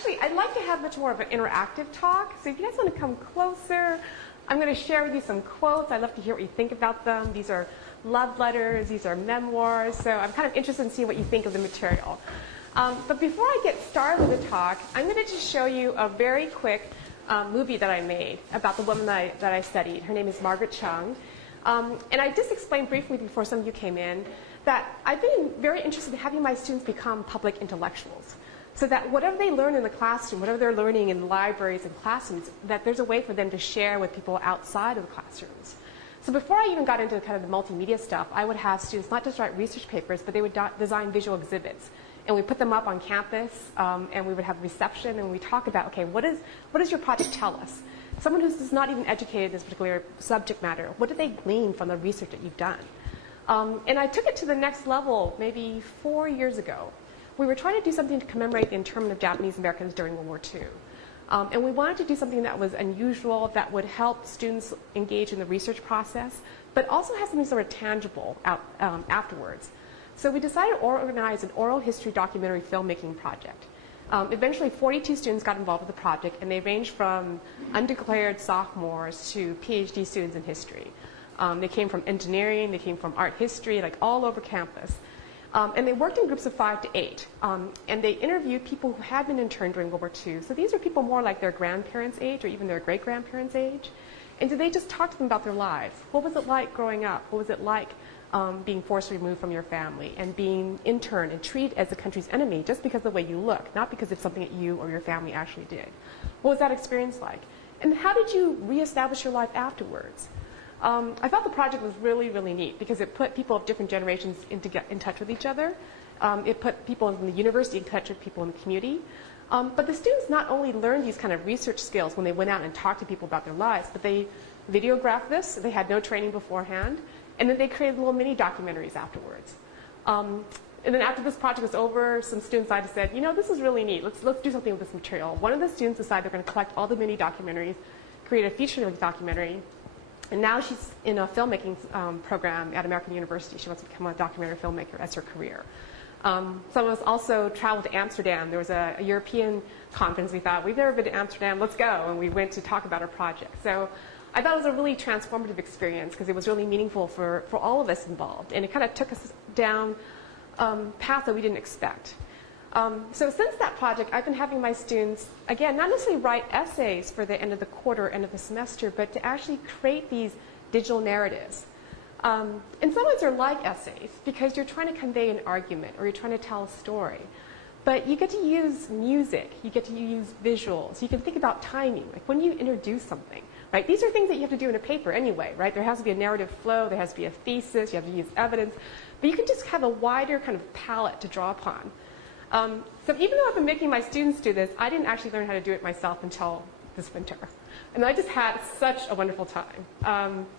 actually, I'd like to have much more of an interactive talk. So if you guys want to come closer, I'm going to share with you some quotes. I'd love to hear what you think about them. These are love letters. These are memoirs. So I'm kind of interested in seeing what you think of the material. But before I get started with the talk, I'm going to just show you a very quick movie that I made about the woman that I studied. Her name is Margaret Chung. And I just explained briefly before some of you came in that I've been very interested in having my students become public intellectuals. So that whatever they learn in the classroom, whatever they're learning in libraries and classrooms, that there's a way for them to share with people outside of the classrooms. So before I even got into kind of the multimedia stuff, I would have students not just write research papers, but they would design visual exhibits. And we put them up on campus, and we would have a reception, and we talk about, okay, what does your project tell us? Someone who's not even educated in this particular subject matter, what did they glean from the research that you've done? And I took it to the next level maybe 4 years ago. We were trying to do something to commemorate the internment of Japanese Americans during World War II. And we wanted to do something that was unusual, that would help students engage in the research process, but also have something sort of tangible afterwards. So we decided to organize an oral history documentary filmmaking project. Eventually, 42 students got involved with the project, and they ranged from undeclared sophomores to PhD students in history. They came from engineering, they came from art history, like all over campus. And they worked in groups of 5 to 8. And they interviewed people who had been interned during World War II. So these are people more like their grandparents' age or even their great-grandparents' age. And did they just talk to them about their lives? What was it like growing up? What was it like being forced removed from your family and being interned and treated as the country's enemy just because of the way you look, not because of something that you or your family actually did? What was that experience like? And how did you reestablish your life afterwards? I thought the project was really, really neat because it put people of different generations in touch with each other. It put people in the university in touch with people in the community. But the students not only learned these kind of research skills when they went out and talked to people about their lives, but they videographed this. They had no training beforehand. And then they created little mini documentaries afterwards. And then after this project was over, some students I said, you know, this is really neat. Let's do something with this material. One of the students decided they're going to collect all the mini documentaries, create a feature-length documentary. And now she's in a filmmaking program at American University. She wants to become a documentary filmmaker as her career. Some of us also traveled to Amsterdam. There was a European conference. We thought, we've never been to Amsterdam, let's go. And we went to talk about our project. So I thought it was a really transformative experience because it was really meaningful for all of us involved. And it kind of took us down path that we didn't expect. So since that project, I've been having my students, again, not necessarily write essays for the end of the quarter, end of the semester, but to actually create these digital narratives. In some ways, they're like essays because you're trying to convey an argument or you're trying to tell a story. But you get to use music. You get to use visuals. You can think about timing, like when you introduce something. Right? These are things that you have to do in a paper anyway, right? There has to be a narrative flow. There has to be a thesis. You have to use evidence. But you can just have a wider kind of palette to draw upon. So even though I've been making my students do this, I didn't actually learn how to do it myself until this winter. And I just had such a wonderful time.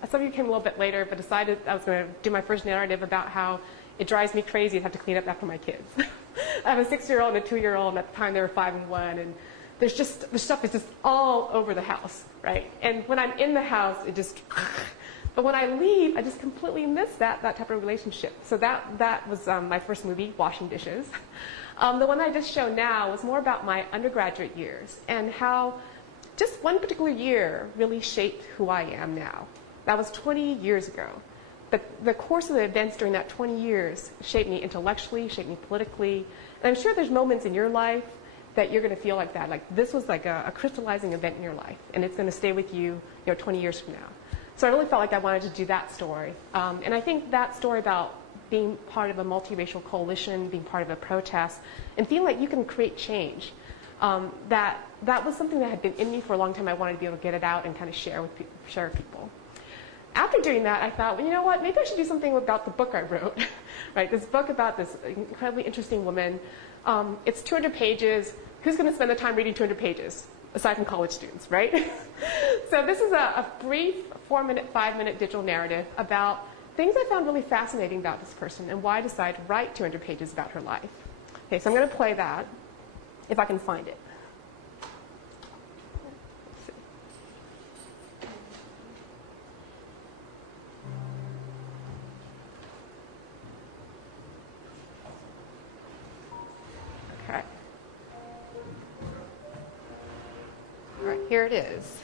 Some of you came a little bit later, but decided I was going to do my first narrative about how it drives me crazy to have to clean up after my kids. I have a 6-year-old and a 2-year-old, and at the time they were 5 and 1. And the stuff is just all over the house, right? And when I'm in the house, it just... But when I leave, I just completely miss that type of relationship. So that was my first movie, Washing Dishes. The one I just showed now was more about my undergraduate years and how just one particular year really shaped who I am now. That was 20 years ago. But the course of the events during that 20 years shaped me intellectually, shaped me politically. And I'm sure there's moments in your life that you're going to feel like that. Like this was like a crystallizing event in your life, and it's going to stay with you, 20 years from now. So I really felt like I wanted to do that story. And I think that story about being part of a multiracial coalition, being part of a protest, and feeling like you can create change, that was something that had been in me for a long time. I wanted to be able to get it out and kind of share with people. After doing that, I thought, well, you know what? Maybe I should do something about the book I wrote. Right? This book about this incredibly interesting woman. It's 200 pages. Who's going to spend the time reading 200 pages? Aside from college students, right? So this is a brief 4-minute, 5-minute digital narrative about things I found really fascinating about this person and why I decided to write 200 pages about her life. Okay, so I'm going to play that, if I can find it. Okay. here it is.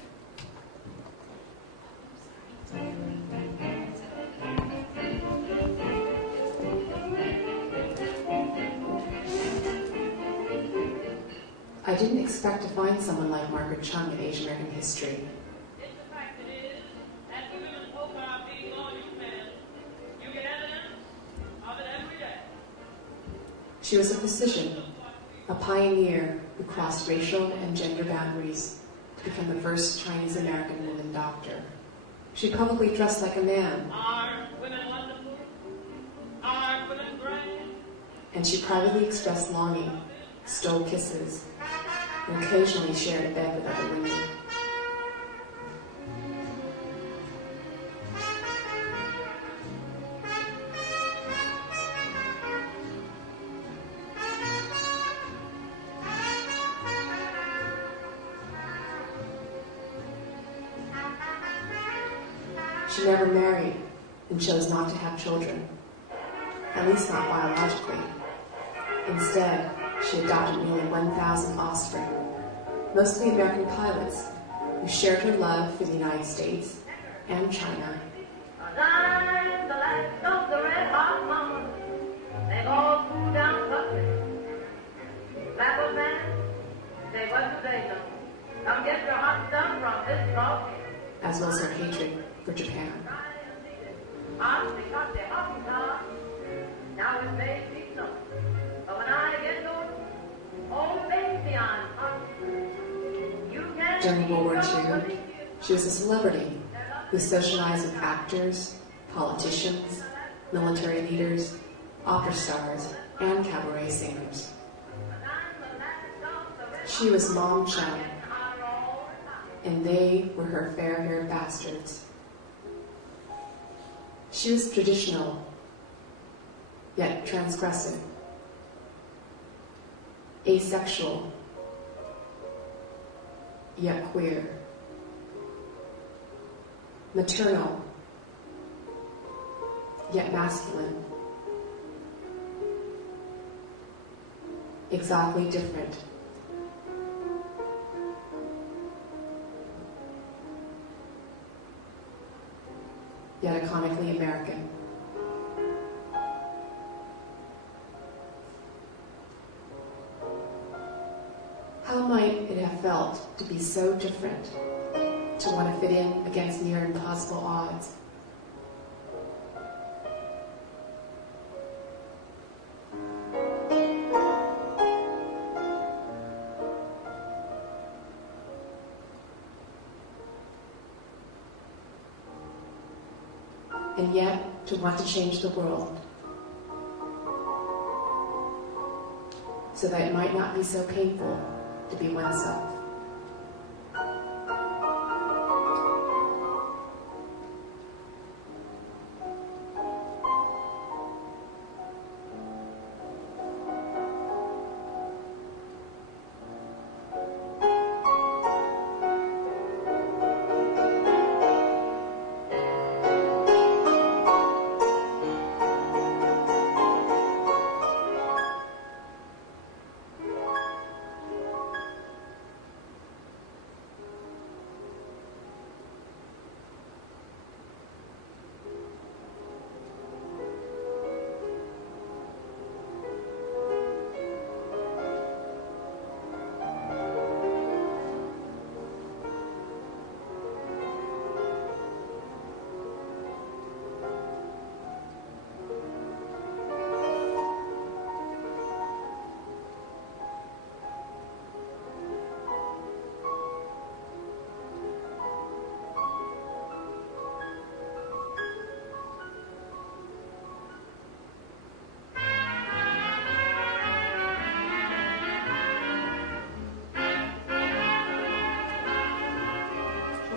I didn't expect to find someone like Margaret Chung in Asian American history. It's the fact that it is, that the women's folk are being lawyers, man. You get evidence of it every day. She was a physician, a pioneer who crossed racial and gender boundaries to become the first Chinese American woman doctor. She publicly dressed like a man. Are women wonderful? Are women great? And she privately expressed longing, stole kisses, and occasionally shared a bed with other women. She never married and chose not to have children, at least not biologically. Instead, she adopted nearly 1,000 offspring, mostly American pilots, who shared her love for the United States and China. The last of the red hot mama, they all cool down country. Black old man, say what do they know? Come get your hot stuff from this coffee. As well as her hatred for Japan. Now it may be so. But when I get those old baby on, you can. During World War II, she was a celebrity who socialized with actors, politicians, military leaders, opera stars, and cabaret singers. She was Mom Chung, and they were her fair-haired bastards. She was traditional, yet transgressive, asexual, yet queer, maternal, yet masculine, exactly different. Yet iconically American. How might it have felt to be so different, to want to fit in against near impossible odds? And yet, to want to change the world so that it might not be so painful to be oneself.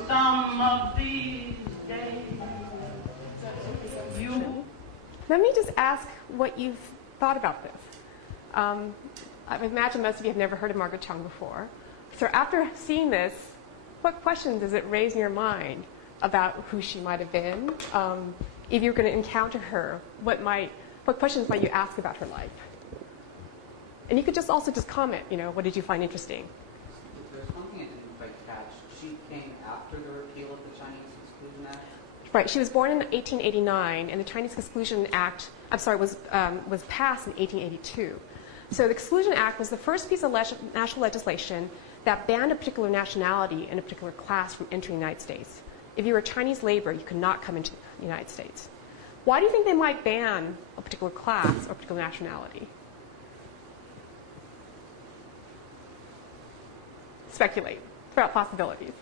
Some of these days, you. Let me just ask what you've thought about this. I imagine most of you have never heard of Margaret Chung before. So after seeing this, what questions does it raise in your mind about who she might have been? If you're going to encounter her, what questions might you ask about her life? And you could just also comment, what did you find interesting? There's one thing I didn't quite catch. she came after the repeal of the Chinese Exclusion Act? Right. She was born in 1889, and the Chinese Exclusion Act, was passed in 1882. So the Exclusion Act was the first piece of national legislation that banned a particular nationality and a particular class from entering the United States. If you were Chinese labor, you could not come into the United States. Why do you think they might ban a particular class or a particular nationality? Speculate. Throw out possibilities.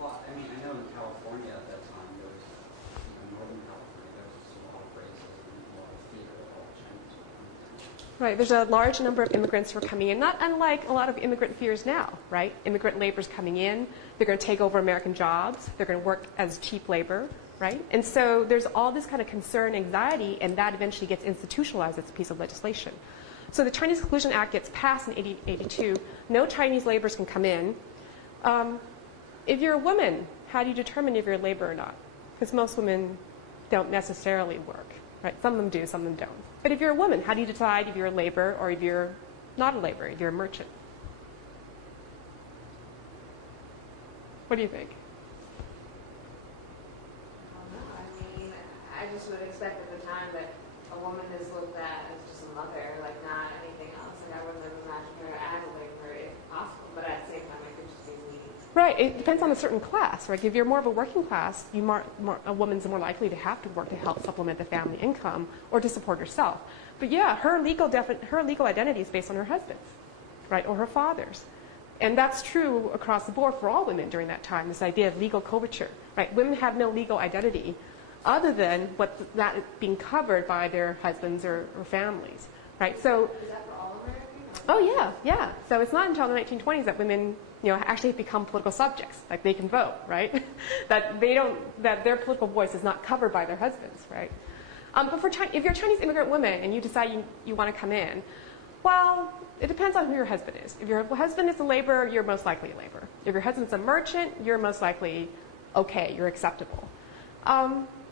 Well, I mean, I know in California at that time, there was, Northern California, there was just a lot of racism and a lot of fear that all Chinese were coming in. Right, there's a large number of immigrants who are coming in, not unlike a lot of immigrant fears now, right? Immigrant labor is coming in, they're going to take over American jobs, they're going to work as cheap labor, right? And so there's all this kind of concern, anxiety, and that eventually gets institutionalized as a piece of legislation. So the Chinese Exclusion Act gets passed in 1882. No Chinese laborers can come in. If you're a woman, how do you determine if you're a labor or not? Because most women don't necessarily work, right? Some of them do, some of them don't. But if you're a woman, how do you decide if you're a labor or if you're not a laborer, if you're a merchant? What do you think? I don't know. I mean, I just would expect at the time that a woman is looked at as just a mother, like not anything else. Like I wouldn't have imagined her as a laborer if possible, but at the same time, I could just be leading. Right. It depends on a certain class, right? If you're more of a working class, a woman's more likely to have to work to help supplement the family income or to support herself. But yeah, her legal identity is based on her husband's, right, or her father's. And that's true across the board for all women during that time, this idea of legal coverture, right? Women have no legal identity other than that being covered by their husbands or families, right? So, Is that for all Americans? oh yeah. So it's not until the 1920s that women, actually become political subjects, like they can vote, right? that their political voice is not covered by their husbands, right? But if you're a Chinese immigrant woman and you decide you want to come in, well, it depends on who your husband is. If your husband is a laborer, you're most likely a laborer. If your husband's a merchant, you're most likely okay, you're acceptable.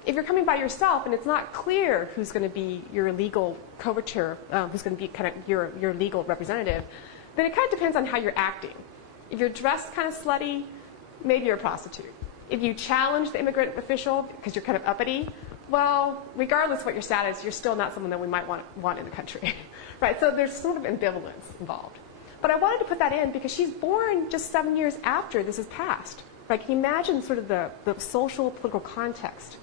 If you're coming by yourself and it's not clear who's going to be your legal coverture, who's going to be kind of your legal representative, then it kind of depends on how you're acting. If you're dressed kind of slutty, maybe you're a prostitute. If you challenge the immigrant official because you're kind of uppity, well, regardless of what your status, you're still not someone that we might want in the country. Right? So there's sort of ambivalence involved. But I wanted to put that in because she's born just 7 years after this is passed. Right? Can you imagine sort of the social, political context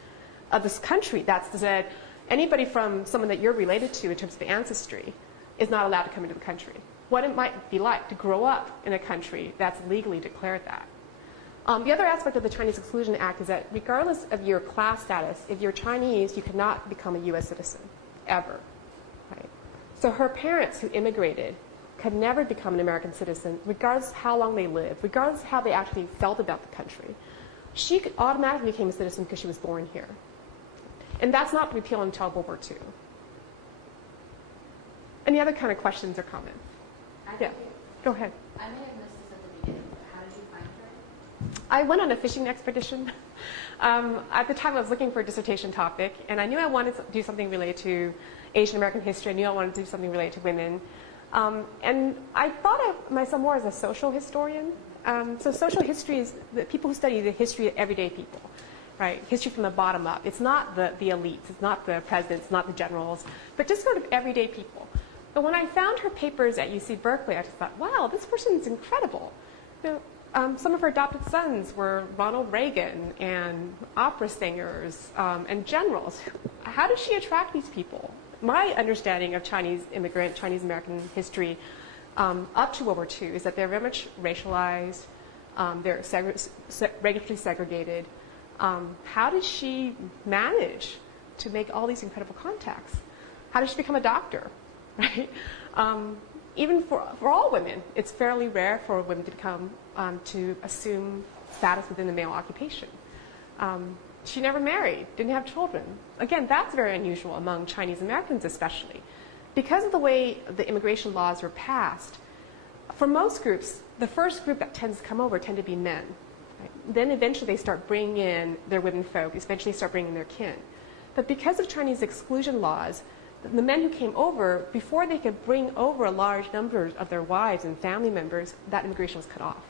of this country that's said anybody from someone that you're related to in terms of ancestry is not allowed to come into the country? What it might be like to grow up in a country that's legally declared that. The other aspect of the Chinese Exclusion Act is that regardless of your class status, if you're Chinese, you cannot become a U.S. citizen, ever. Right? So her parents who immigrated could never become an American citizen, regardless of how long they lived, regardless of how they actually felt about the country. She automatically became a citizen because she was born here. And that's not repealed until World War II. Any other kind of questions or comments? Yeah, go ahead. I may have missed this at the beginning, but how did you find her? I went on a fishing expedition. At the time, I was looking for a dissertation topic, and I knew I wanted to do something related to Asian American history. I knew I wanted to do something related to women. And I thought of myself more as a social historian. So social history is the people who study the history of everyday people, right? History from the bottom up. It's not the elites. It's not the presidents. It's not the generals, but just sort of everyday people. But when I found her papers at UC Berkeley, I just thought, wow, this person's incredible. Some of her adopted sons were Ronald Reagan and opera singers and generals. How did she attract these people? My understanding of Chinese immigrant, Chinese American history up to World War II is that they're very much racialized, they're racially segregated. How did she manage to make all these incredible contacts? How did she become a doctor? Right? Even for all women, it's fairly rare for women to come to assume status within the male occupation. She never married, didn't have children. Again, that's very unusual among Chinese Americans especially. Because of the way the immigration laws were passed, for most groups, the first group that tends to come over tend to be men. Right? Then eventually they start bringing in their women folk, eventually start bringing in their kin. But because of Chinese exclusion laws, the men who came over, before they could bring over a large number of their wives and family members, that immigration was cut off.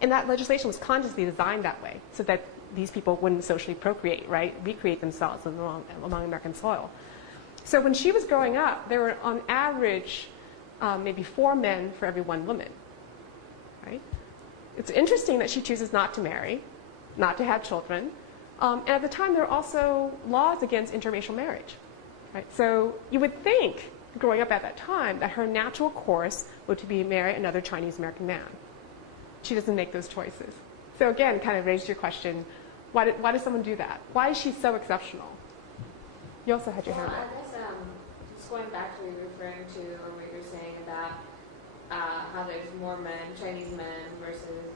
And that legislation was consciously designed that way so that these people wouldn't socially procreate, right? Recreate themselves along American soil. So when she was growing up, there were on average maybe 4 men for every 1 woman, right? It's interesting that she chooses not to marry, not to have children. And at the time, there were also laws against interracial marriage, right? So you would think, growing up at that time, that her natural course would be to marry another Chinese American man. She doesn't make those choices. So again, kind of raised your question, why does someone do that? Why is she so exceptional? You also had your hand up. I guess just going back to what you were referring to, or what you're saying about how there's more men, Chinese men versus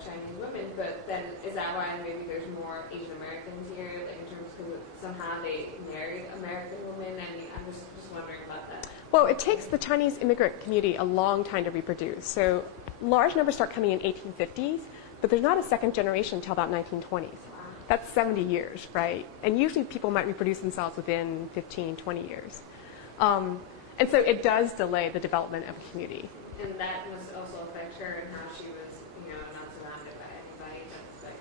Chinese women, but then is that why maybe there's more Asian Americans here, like in terms because somehow they married American women? I mean, I'm just wondering about that. Well, it takes the Chinese immigrant community a long time to reproduce. So large numbers start coming in 1850s, but there's not a second generation until about 1920s. That's 70 years, right? And usually people might reproduce themselves within 15, 20 years. And so it does delay the development of a community. And that must also affect her and how she was, not surrounded by anybody. That's like,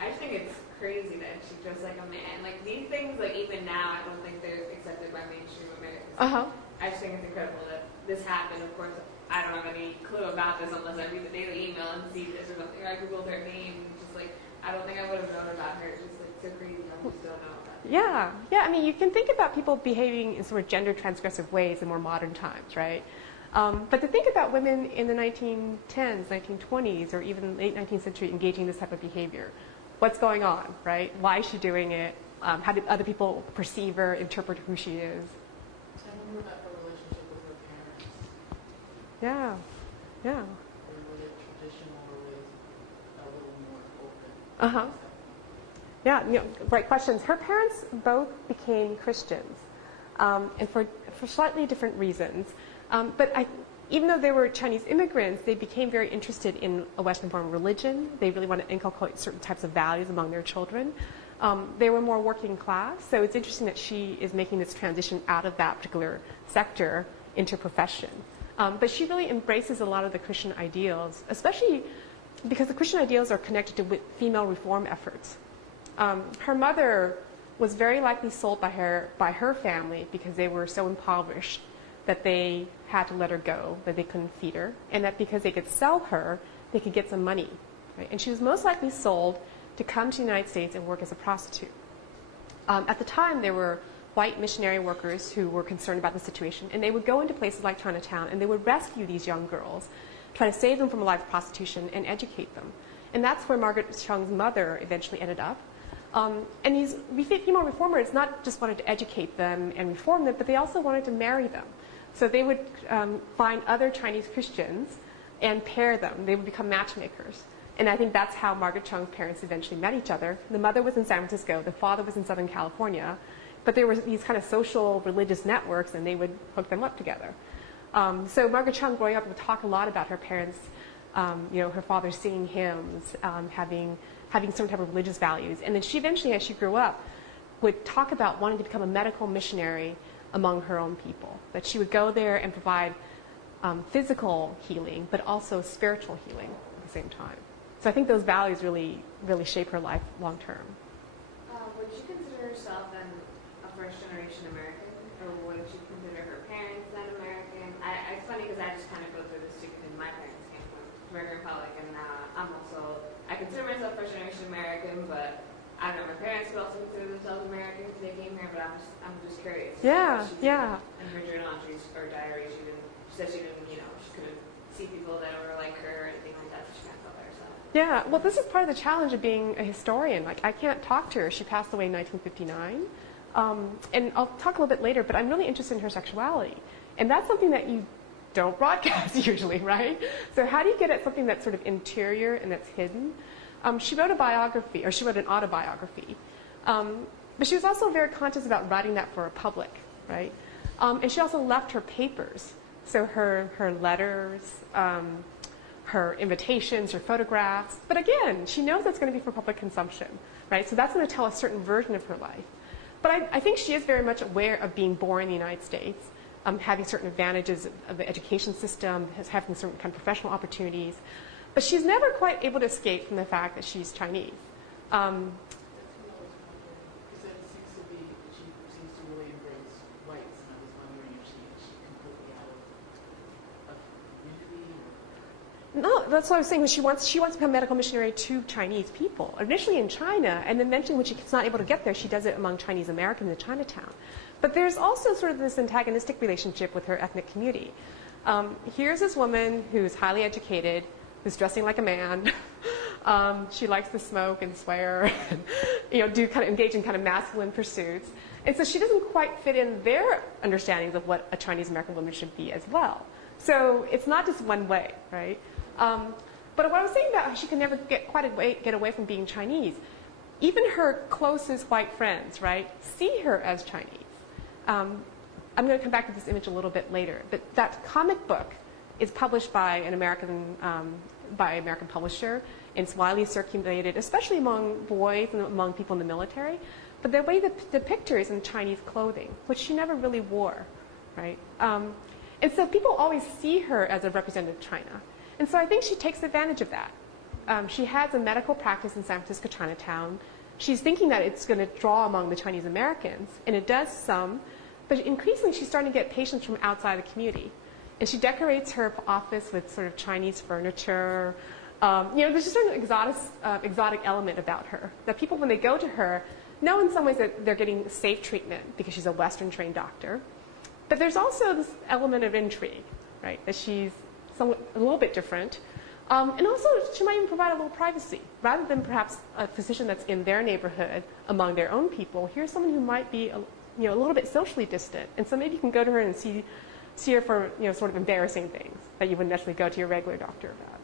I just think it's crazy that she dressed like a man. Like these things, like even now, I don't think they're accepted by mainstream Americans. I just think it's incredible that this happened. Of course, I don't have any clue about this unless I read the Daily Email and see this or something. Or I Googled her name. Just like, I don't think I would have known about her. It's just like so crazy. I just don't know about it. Yeah. I mean, you can think about people behaving in sort of gender transgressive ways in more modern times, right? But to think about women in the 1910s, 1920s, or even late 19th century engaging in this type of behavior. What's going on, right? Why is she doing it? How did other people perceive her, interpret who she is? Tell me about her relationship with her parents. Yeah. Were they traditional or was it a little more open? Yeah, great questions. Her parents both became Christians, and for slightly different reasons. But even though they were Chinese immigrants, they became very interested in a Western form of religion. They really wanted to inculcate certain types of values among their children. They were more working class, so it's interesting that she is making this transition out of that particular sector into profession. But she really embraces a lot of the Christian ideals, especially because the Christian ideals are connected to female reform efforts. Her mother was very likely sold by her family because they were so impoverished that they had to let her go, that they couldn't feed her, and that because they could sell her, they could get some money. Right? And she was most likely sold to come to the United States and work as a prostitute. At the time, there were white missionary workers who were concerned about the situation, and they would go into places like Chinatown, and they would rescue these young girls, try to save them from a life of prostitution, and educate them. And that's where Margaret Chung's mother eventually ended up. And these female reformers not just wanted to educate them and reform them, but they also wanted to marry them. So they would find other Chinese Christians and pair them. They would become matchmakers. And I think that's how Margaret Chung's parents eventually met each other. The mother was in San Francisco. The father was in Southern California. But there were these kind of social religious networks, and they would hook them up together. So Margaret Chung, growing up, would talk a lot about her parents, her father singing hymns, having some type of religious values. And then she eventually, as she grew up, would talk about wanting to become a medical missionary among her own people. That she would go there and provide physical healing, but also spiritual healing at the same time. So I think those values really shape her life long term. Would you consider herself then a first-generation American, or would you consider her parents then American? It's funny because I just kind of go through this too, because my parents came from Dominican Republic, and I consider myself first-generation American, but I don't know, my parents could also consider themselves American because they came here, but I'm just curious. Yeah. In her journal entries or diary, she said she didn't, she couldn't see people that were like her or anything like that, so she kind of felt by herself. Yeah, well, this is part of the challenge of being a historian. Like, I can't talk to her. She passed away in 1959. And I'll talk a little bit later, but I'm really interested in her sexuality. And that's something that you don't broadcast usually, right? So how do you get at something that's sort of interior and that's hidden? She wrote an autobiography. But she was also very conscious about writing that for a public, right? And she also left her papers. So her letters, her invitations, her photographs. But again, she knows that's going to be for public consumption, right? So that's going to tell a certain version of her life. But I think she is very much aware of being born in the United States, having certain advantages of the education system, having certain kind of professional opportunities. But she's never quite able to escape from the fact that she's Chinese. That's what I was wondering. Because it seems to be, she seems to really embrace whites, and I was wondering if she completely out of community or... No, that's what I was saying. She wants to become a medical missionary to Chinese people, initially in China, and then eventually when she's not able to get there, she does it among Chinese Americans in Chinatown. But there's also sort of this antagonistic relationship with her ethnic community. Here's this woman who's highly educated, who's dressing like a man. She likes to smoke and swear, and engage in kind of masculine pursuits. And so she doesn't quite fit in their understandings of what a Chinese American woman should be as well. So it's not just one way, right? But what I was saying about how she can never get away from being Chinese, even her closest white friends, right, see her as Chinese. I'm going to come back to this image a little bit later, but that comic book is published by an American publisher, and it's widely circulated, especially among boys and among people in the military. But the way the picture is in Chinese clothing, which she never really wore, right? And so people always see her as a representative of China. And so I think she takes advantage of that. She has a medical practice in San Francisco Chinatown. She's thinking that it's going to draw among the Chinese Americans, and it does some, but increasingly she's starting to get patients from outside the community. And she decorates her office with sort of Chinese furniture. There's just an exotic element about her that people, when they go to her, know in some ways that they're getting safe treatment because she's a Western-trained doctor. But there's also this element of intrigue, right, that she's a little bit different. And also, she might even provide a little privacy. Rather than perhaps a physician that's in their neighborhood among their own people, here's someone who might be a little bit socially distant. And so maybe you can go to her and see her for sort of embarrassing things that you wouldn't necessarily go to your regular doctor about.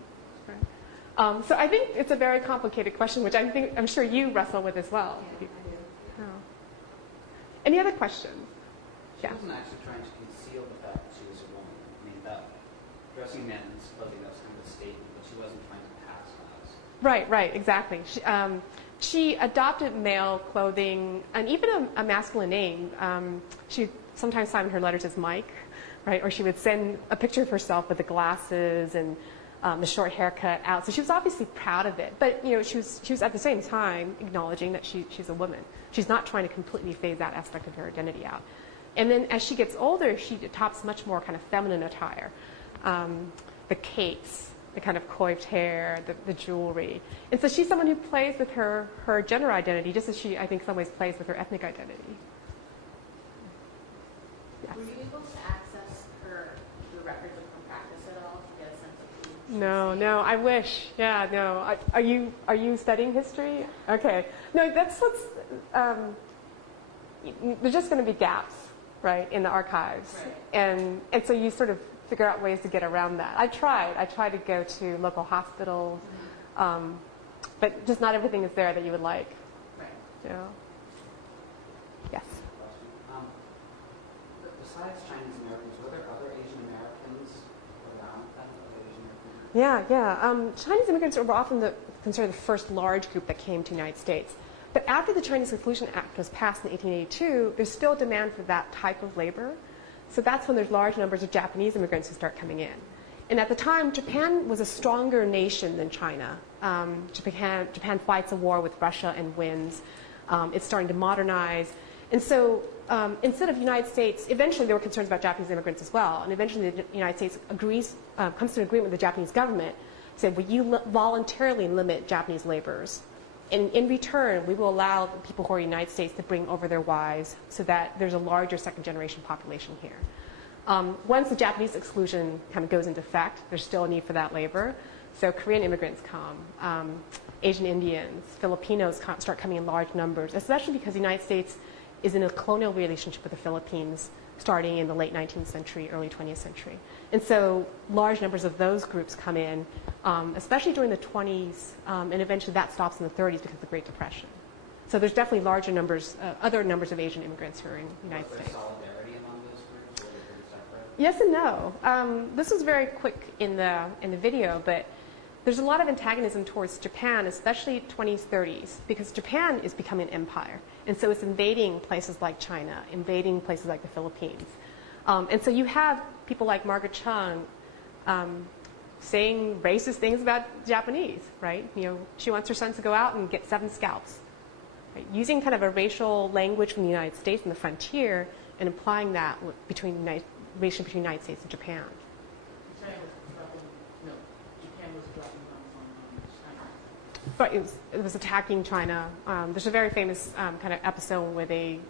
Right? So I think it's a very complicated question, which I'm sure you wrestle with as well. Yeah, I do. Oh. Any other questions? She wasn't actually trying to conceal the fact that she was a woman. I mean, that dressing men's clothing, that was kind of a statement, but she wasn't trying to pass that. Right, exactly. She adopted male clothing and even a masculine name. She sometimes signed her letters as Mike, right? Or she would send a picture of herself with the glasses and the short haircut out. So she was obviously proud of it. But she was at the same time acknowledging that she's a woman. She's not trying to completely phase that aspect of her identity out. And then as she gets older, she adopts much more kind of feminine attire. The capes, the kind of coiffed hair, the jewelry. And so she's someone who plays with her gender identity, just as she, I think, in some ways plays with her ethnic identity. Yes. Were you able to access the records of her practice at all to get a sense of who? No, I wish. Yeah, no. Are you studying history? Okay. No, that's what's. There's just going to be gaps, right, in the archives, Right. and so you sort of figure out ways to get around that. I tried to go to local hospitals, but just not everything is there that you would like. Right. Yes. Besides Chinese Americans, were there other Asian Americans around then? Other Asian Americans? Yeah. Chinese immigrants were often considered the first large group that came to the United States. But after the Chinese Exclusion Act was passed in 1882, there's still demand for that type of labor. So that's when there's large numbers of Japanese immigrants who start coming in. And at the time, Japan was a stronger nation than China. Japan fights a war with Russia and wins. It's starting to modernize. And so instead of the United States, eventually there were concerns about Japanese immigrants as well. And eventually the United States comes to an agreement with the Japanese government, said, will you voluntarily limit Japanese laborers? And in return, we will allow the people who are in the United States to bring over their wives so that there's a larger second-generation population here. Once the Japanese exclusion kind of goes into effect, there's still a need for that labor. So Korean immigrants come, Asian Indians, Filipinos start coming in large numbers, especially because the United States is in a colonial relationship with the Philippines starting in the late 19th century, early 20th century. And so large numbers of those groups come in, especially during the 20s, and eventually that stops in the 30s because of the Great Depression. So there's definitely larger numbers, other numbers of Asian immigrants who are in the United States. Was there solidarity among those groups, or were they pretty separate? Yes and no. This was very quick in the video, but there's a lot of antagonism towards Japan, especially 20s, 30s, because Japan is becoming an empire. And so it's invading places like China, invading places like the Philippines. And so you have people like Margaret Chung saying racist things about Japanese, right? She wants her sons to go out and get 7 scalps. Right? Using kind of a racial language from the United States and the frontier and applying that relation between the United States and Japan. Japan was dropping bombs on China. But it was attacking China. There's a very famous kind of episode where they,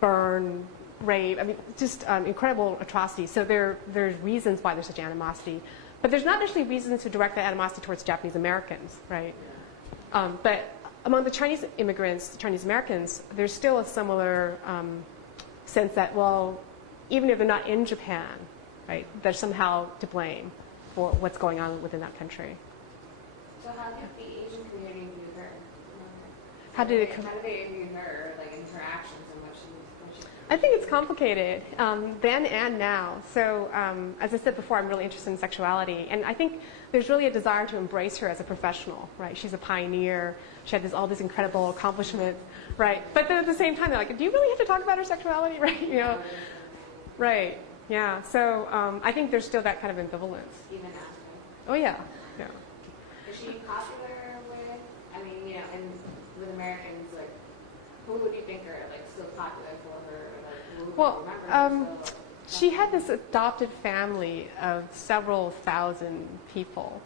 burn, rape. I mean, just incredible atrocities. So there's reasons why there's such animosity. But there's not necessarily reasons to direct that animosity towards Japanese Americans, right? But among the Chinese immigrants, the Chinese Americans, there's still a similar sense that, well, even if they're not in Japan, right, they're somehow to blame for what's going on within that country. So how did the Asian community view her? How did they view her, like interactions and what she I think it's complicated, then and now. So as I said before, I'm really interested in sexuality. And I think there's really a desire to embrace her as a professional, right? She's a pioneer. She had all these incredible accomplishments, right? But then at the same time, they're like, do you really have to talk about her sexuality, right? Right, yeah. So I think there's still that kind of ambivalence. even after? Oh, yeah, yeah. Is she popular with, I mean, and with Americans, like, who would you think are, like, still popular for her? Like, who would Well, remember her still? she had this adopted family of several thousand people.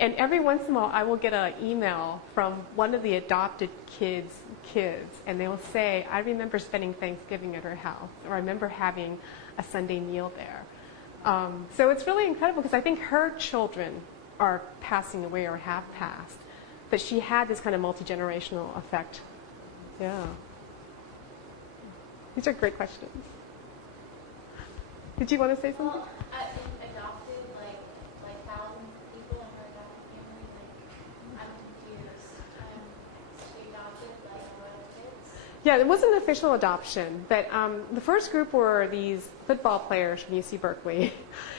And every once in a while, I will get an email from one of the adopted kids, and they will say, I remember spending Thanksgiving at her house, or I remember having a Sunday meal there. So it's really incredible because I think her children are passing away or have passed. But she had this kind of multi-generational effect. Yeah. These are great questions. Did you want to say something? Well, adopted, like thousands of people in her adopted family, I'm confused. She adopted, royal kids? Yeah, it wasn't an official adoption, but the first group were these football players from UC Berkeley,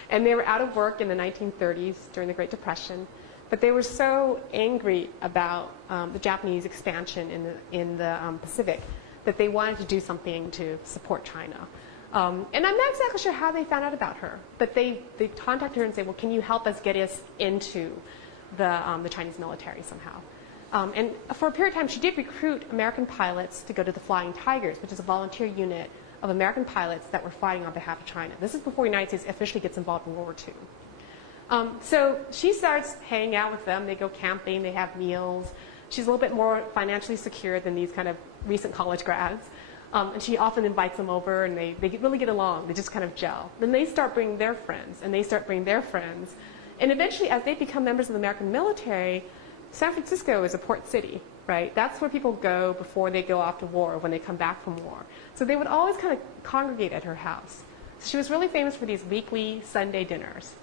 and they were out of work in the 1930s during the Great Depression, but they were so angry about the Japanese expansion in the Pacific that they wanted to do something to support China. And I'm not exactly sure how they found out about her, but they contacted her and said, well, can you help us get us into the Chinese military somehow? And for a period of time, she did recruit American pilots to go to the Flying Tigers, which is a volunteer unit of American pilots that were fighting on behalf of China. This is before the United States officially gets involved in World War II. So she starts hanging out with them. They go camping. They have meals. She's a little bit more financially secure than these kind of recent college grads. And she often invites them over, and they really get along. They just kind of gel. Then they start bringing their friends, and they start bringing their friends. And eventually, as they become members of the American military, San Francisco is a port city, right? That's where people go before they go off to war or when they come back from war. So they would always kind of congregate at her house. So she was really famous for these weekly Sunday dinners.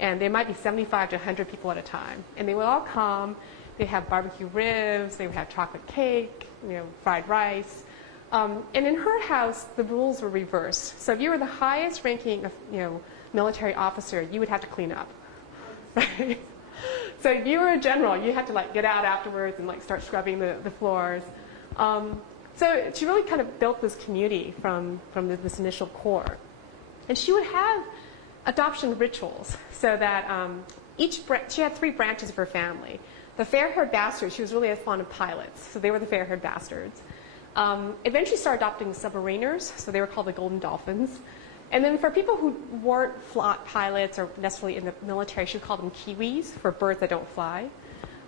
And there might be 75 to 100 people at a time. And they would all come. They'd have barbecue ribs. They would have chocolate cake, fried rice. And in her house, the rules were reversed. So if you were the highest ranking military officer, you would have to clean up. Right? So if you were a general, you had to get out afterwards and start scrubbing the floors. So she really kind of built this community from this initial core. And she would have adoption rituals so that she had 3 branches of her family. The fair-haired bastards, she was really fond of pilots, so they were the fair-haired bastards. Eventually started adopting submariners, so they were called the Golden Dolphins. And then for people who weren't pilots or necessarily in the military, she would call them Kiwis, for birds that don't fly.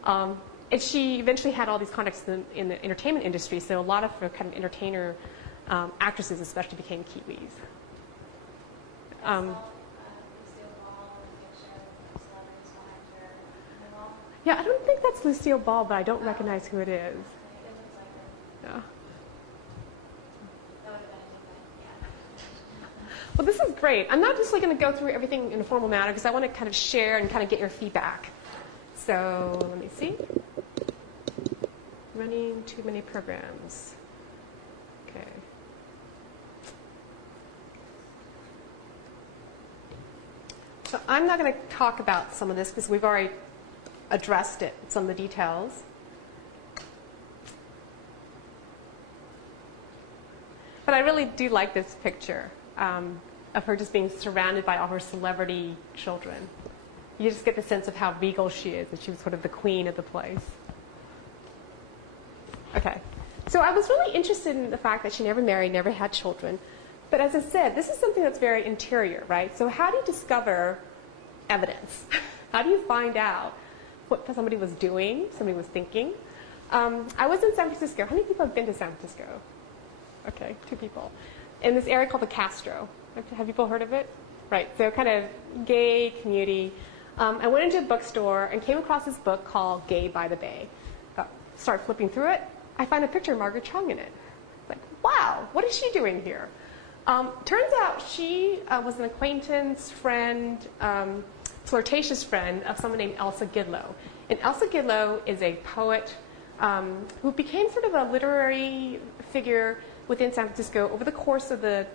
And she eventually had all these contacts in the entertainment industry, so a lot of her kind of entertainer actresses especially became Kiwis. Yeah, I don't think that's Lucille Ball, but I don't recognize who it is. Yeah. Well, this is great. I'm not just going to go through everything in a formal manner because I want to kind of share and kind of get your feedback. So let me see. Running too many programs. Okay. So I'm not going to talk about some of this because we've already addressed it, some of the details. But I really do like this picture of her just being surrounded by all her celebrity children. You just get the sense of how regal she is, that she was sort of the queen of the place. Okay. So I was really interested in the fact that she never married, never had children. But as I said, this is something that's very interior, right? So how do you discover evidence? How do you find out what somebody was doing, somebody was thinking? I was in San Francisco. How many people have been to San Francisco? Okay, 2 people. In this area called the Castro. Have people heard of it? Right, so kind of gay community. I went into a bookstore and came across this book called Gay by the Bay. Started flipping through it. I find a picture of Margaret Chung in it. Like, wow, what is she doing here? Turns out she was an acquaintance, friend, flirtatious friend of someone named Elsa Gidlow. And Elsa Gidlow is a poet who became sort of a literary figure within San Francisco over the course of the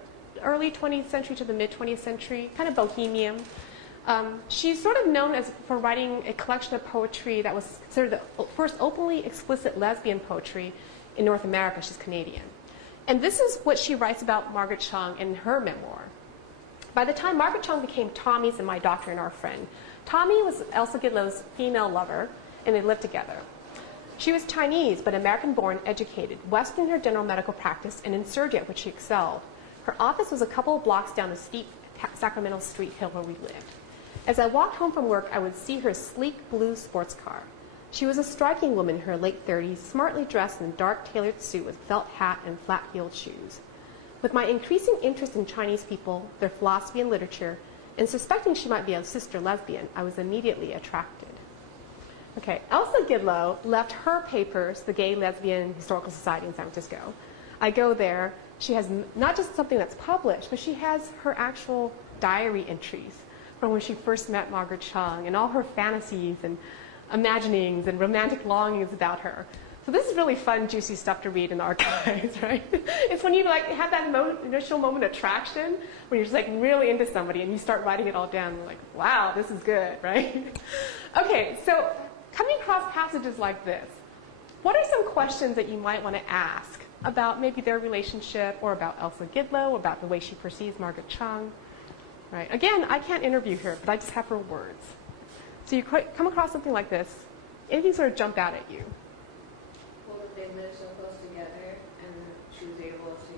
early 20th century to the mid-20th century, kind of bohemian. She's sort of known for writing a collection of poetry that was considered the first openly explicit lesbian poetry in North America. She's Canadian. And this is what she writes about Margaret Chung in her memoir. By the time Margaret Chung became Tommy's and my doctor and our friend, Tommy was Elsa Gidlow's female lover, and they lived together. She was Chinese, but American-born, educated, Western in her general medical practice, and in surgery at which she excelled. Her office was a couple of blocks down the steep Sacramento Street hill where we lived. As I walked home from work, I would see her sleek blue sports car. She was a striking woman in her late 30s, smartly dressed in a dark tailored suit with felt hat and flat-heeled shoes. With my increasing interest in Chinese people, their philosophy and literature, and suspecting she might be a sister lesbian, I was immediately attracted. Okay, Elsa Gidlow left her papers, the Gay Lesbian Historical Society in San Francisco. I go there. She has not just something that's published, but she has her actual diary entries from when she first met Margaret Chung and all her fantasies and imaginings and romantic longings about her. So this is really fun, juicy stuff to read in the archives, right? It's when you like have that initial moment of attraction, when you're just like really into somebody and you start writing it all down. And you're like, wow, this is good, right? Okay, so coming across passages like this, what are some questions that you might want to ask about maybe their relationship or about Elsa Gidlow, about the way she perceives Margaret Chung? Right? Again, I can't interview her, but I just have her words. So you come across something like this, anything sort of jump out at you? Well, that they lived so close together, and she was able to,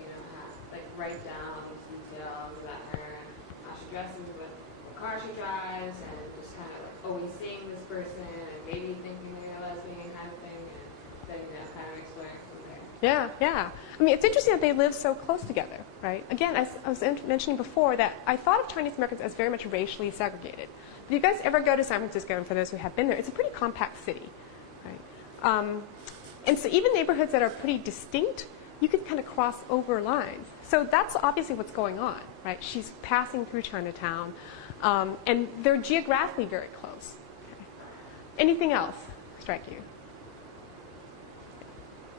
write down these details about her and how she dresses, what car she drives, and just kind of always seeing this person and maybe thinking they're a lesbian kind of thing, and then kind of exploring from there. Yeah, yeah. I mean, it's interesting that they live so close together, right? Again, I was mentioning before that I thought of Chinese Americans as very much racially segregated. If you guys ever go to San Francisco, and for those who have been there, it's a pretty compact city, right? And so even neighborhoods that are pretty distinct, you can kind of cross over lines. So that's obviously what's going on, right? She's passing through Chinatown, and they're geographically very close. Okay. Anything else strike you?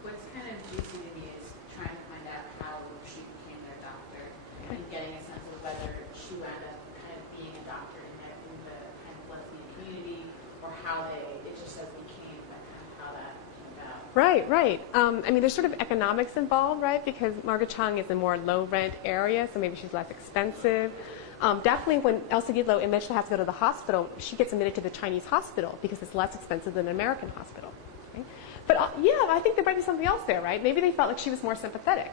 What's kind of juicy to me is trying to find out how she became their doctor and getting a sense of whether she wound up kind of being a doctor in the kind of lesbian community, or how it just says became, but kind of how that came about. Right, right. I mean, there's sort of economics involved, right? Because Margaret Chung is a more low-rent area, so maybe she's less expensive. Definitely when Elsa Gidlow eventually has to go to the hospital, she gets admitted to the Chinese hospital because it's less expensive than an American hospital. Right? But yeah, I think there might be something else there, right? Maybe they felt like she was more sympathetic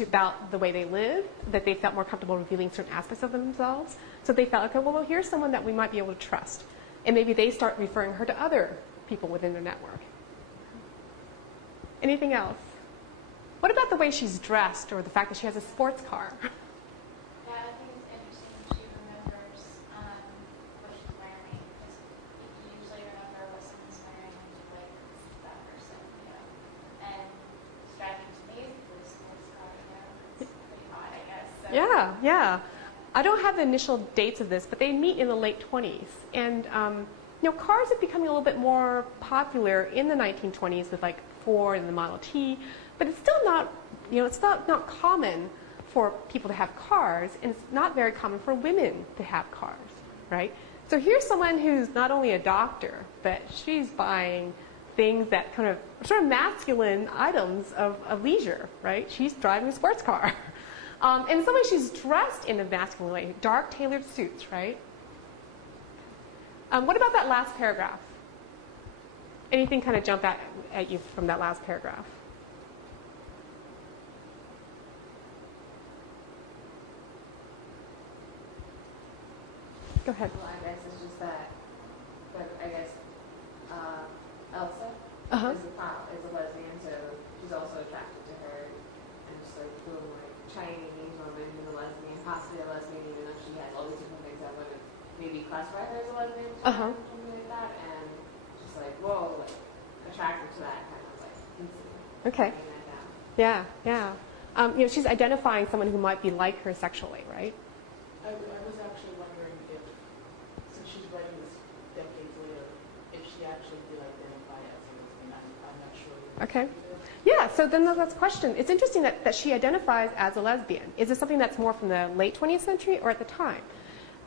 about the way they live, that they felt more comfortable revealing certain aspects of themselves. So they felt, okay, well, here's someone that we might be able to trust. And maybe they start referring her to other people within their network. Anything else? What about the way she's dressed or the fact that she has a sports car? Yeah, I think it's interesting she remembers what she's wearing, because you usually remember what someone's wearing and you're like, this is that person, And it's driving to me for a sports car, It's pretty hot, I guess. So. Yeah, yeah. I don't have the initial dates of this, but they meet in the late 20s. And, cars are becoming a little bit more popular in the 1920s with like Ford and the Model T, but it's still not, it's not common for people to have cars, and it's not very common for women to have cars, right? So here's someone who's not only a doctor, but she's buying things that kind of sort of masculine items of leisure, right? She's driving a sports car. And in some ways she's dressed in a masculine way, dark tailored suits, right? What about that last paragraph? Anything kind of jump at you from that last paragraph? Go ahead. Well, I guess it's just that I guess Elsa Uh-huh. is a lesbian, so she's also attracted to her, and just like feeling like Chinese woman who's a lesbian, possibly a lesbian, even though she has all these different things that would maybe classify her as a lesbian, Uh-huh. something like that, and just like whoa, like attracted to that kind of like incident. Okay. Writing that down. Yeah, yeah. She's identifying someone who might be like her sexually, right? I was actually wondering if, since she's writing this decades later, if she actually did identify as a lesbian. I'm not sure. Okay. Yeah, so then that's the question. It's interesting that she identifies as a lesbian. Is this something that's more from the late 20th century or at the time?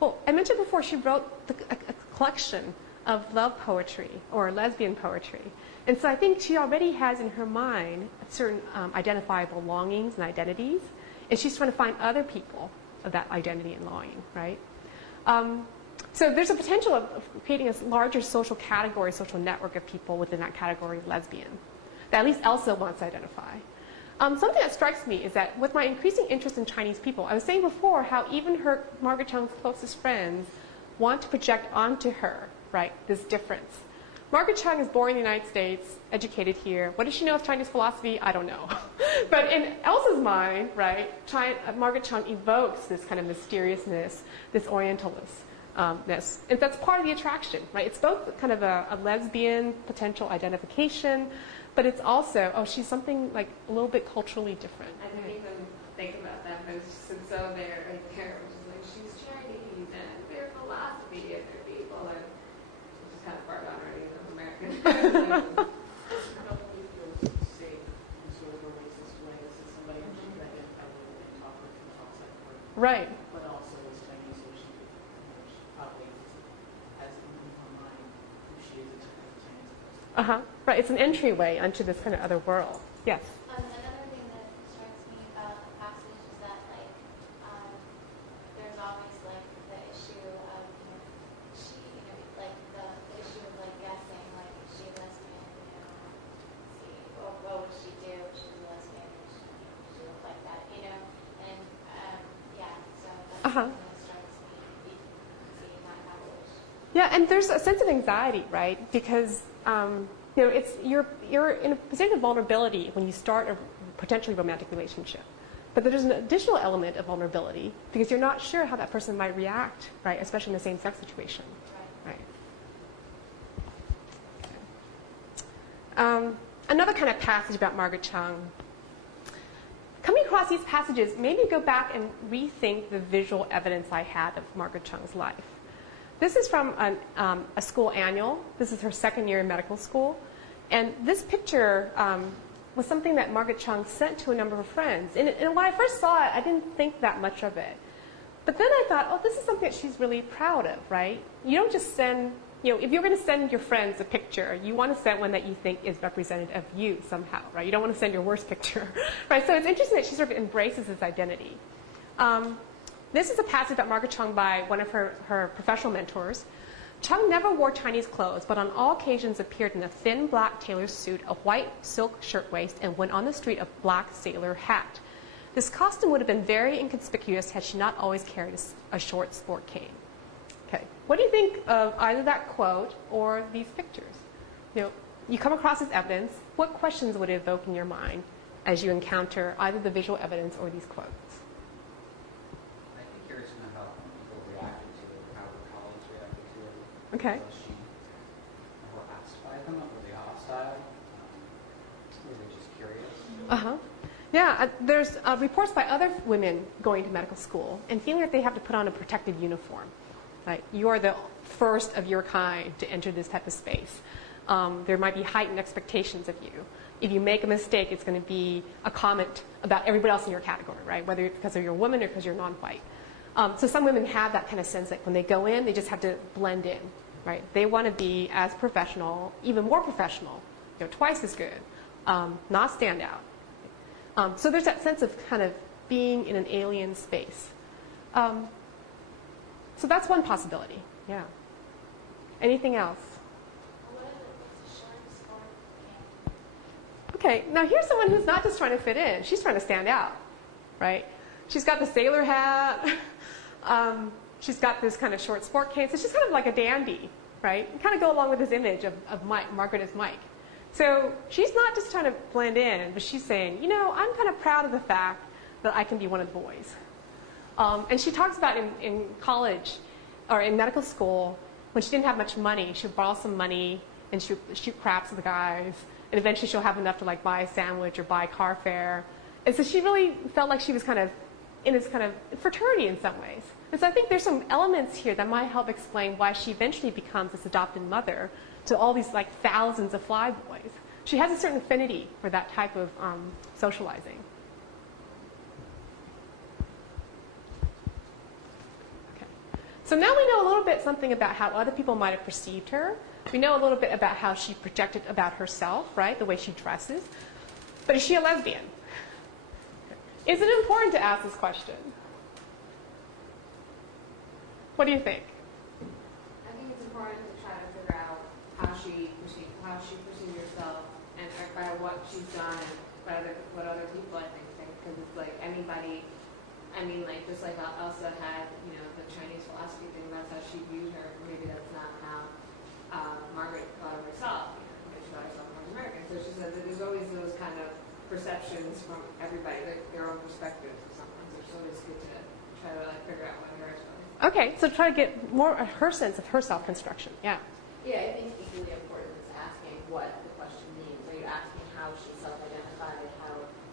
Well, I mentioned before she wrote a collection of love poetry or lesbian poetry. And so I think she already has in her mind certain identifiable longings and identities, and she's trying to find other people of that identity and longing, right? So there's a potential of creating a larger social category, social network of people within that category of lesbian, that at least Elsa wants to identify. Something that strikes me is that with my increasing interest in Chinese people, I was saying before how even Margaret Chung's closest friends want to project onto her, right, this difference. Margaret Chung is born in the United States, educated here. What does she know of Chinese philosophy? I don't know. But in Elsa's mind, right, Margaret Chung evokes this kind of mysteriousness, this orientalistness. And that's part of the attraction, right? It's both kind of a lesbian potential identification, but it's also, she's something like a little bit culturally different. I didn't even think about that, but it's just it's so there, right there, which is like she's Chinese and their philosophy and their people, and it's just kind of far gone already as American. I don't believe feels safe in sort of a racist way. This is somebody who can identify with and talk with from outside the world, Right. but also is Chinese, so she probably has in her mind who she is as a Chinese person. Uh-huh. Right, it's an entryway onto this kind of other world. Yes. Another thing that strikes me about the passage is that, like, there's always, like, the issue of, like, the issue of, like, guessing, like, is she a lesbian, what would she do if she was a lesbian, would she look like that, and, yeah, so that's Uh-huh. something that strikes me, seeing my passage. Yeah, and there's a sense of anxiety, right? Because it's you're in a position of vulnerability when you start a potentially romantic relationship. But there's an additional element of vulnerability because you're not sure how that person might react, right? Especially in the same-sex situation, right? Another kind of passage about Margaret Chung. Coming across these passages made me go back and rethink the visual evidence I had of Margaret Chung's life. This is from a school annual. This is her second year in medical school. And this picture was something that Margaret Chung sent to a number of friends. And when I first saw it, I didn't think that much of it. But then I thought, this is something that she's really proud of, right? You don't just send, if you're going to send your friends a picture, you want to send one that you think is representative of you somehow, right? You don't want to send your worst picture, right? So it's interesting that she sort of embraces this identity. This is a passage about Margaret Chung by one of her professional mentors. Chung never wore Chinese clothes, but on all occasions appeared in a thin black tailor's suit, a white silk shirtwaist, and went on the street a black sailor hat. This costume would have been very inconspicuous had she not always carried a short sport cane. Okay, what do you think of either that quote or these pictures? You come across this evidence. What questions would it evoke in your mind as you encounter either the visual evidence or these quotes? I'd be curious to know how people reacted to it, how her colleagues reacted to it. Okay. Was she harassed by them? Were they hostile? Were they just curious? Uh-huh. Yeah, there's reports by other women going to medical school and feeling that they have to put on a protective uniform. Right? You are the first of your kind to enter this type of space. There might be heightened expectations of you. If you make a mistake, it's going to be a comment about everybody else in your category, right? Whether because you're a woman or because you're non-white. So some women have that kind of sense that when they go in, they just have to blend in, right? They want to be as professional, even more professional, twice as good, not stand out. So there's that sense of kind of being in an alien space. So that's one possibility, yeah. Anything else? What is it? What's a short sport camp? Okay, now here's someone who's not just trying to fit in. She's trying to stand out, right? She's got the sailor hat. She's got this kind of short sport cane. So she's kind of like a dandy, right? And kind of go along with this image of Mike, Margaret as Mike. So she's not just trying to blend in, but she's saying, you know, I'm kind of proud of the fact that I can be one of the boys. And she talks about in college or in medical school, when she didn't have much money, she would borrow some money and she would shoot craps at the guys. And eventually she'll have enough to like buy a sandwich or buy car fare. And so she really felt like she was kind of in this kind of fraternity in some ways. And so I think there's some elements here that might help explain why she eventually becomes this adopted mother to all these like thousands of fly boys. She has a certain affinity for that type of socializing. Okay. So now we know a little bit something about how other people might have perceived her. We know a little bit about how she projected about herself, right? The way she dresses. But is she a lesbian? Is it important to ask this question? What do you think? I think it's important to try to figure out how she perceives herself, and by what she's done, and what other people I think. Because it's like anybody. I mean, like just like Elsa had, you know, the Chinese philosophy thing. That's how she viewed her. Maybe that's not how Margaret thought of herself. You know, she thought herself North American. So she said that there's always those kind of perceptions from everybody, like their own perspectives of someone. So it's always good to try to like figure out what hers was. Okay, so try to get more of her sense of her self-construction. Yeah. Yeah, I think equally important is asking what the question means. Are you asking how she self-identified,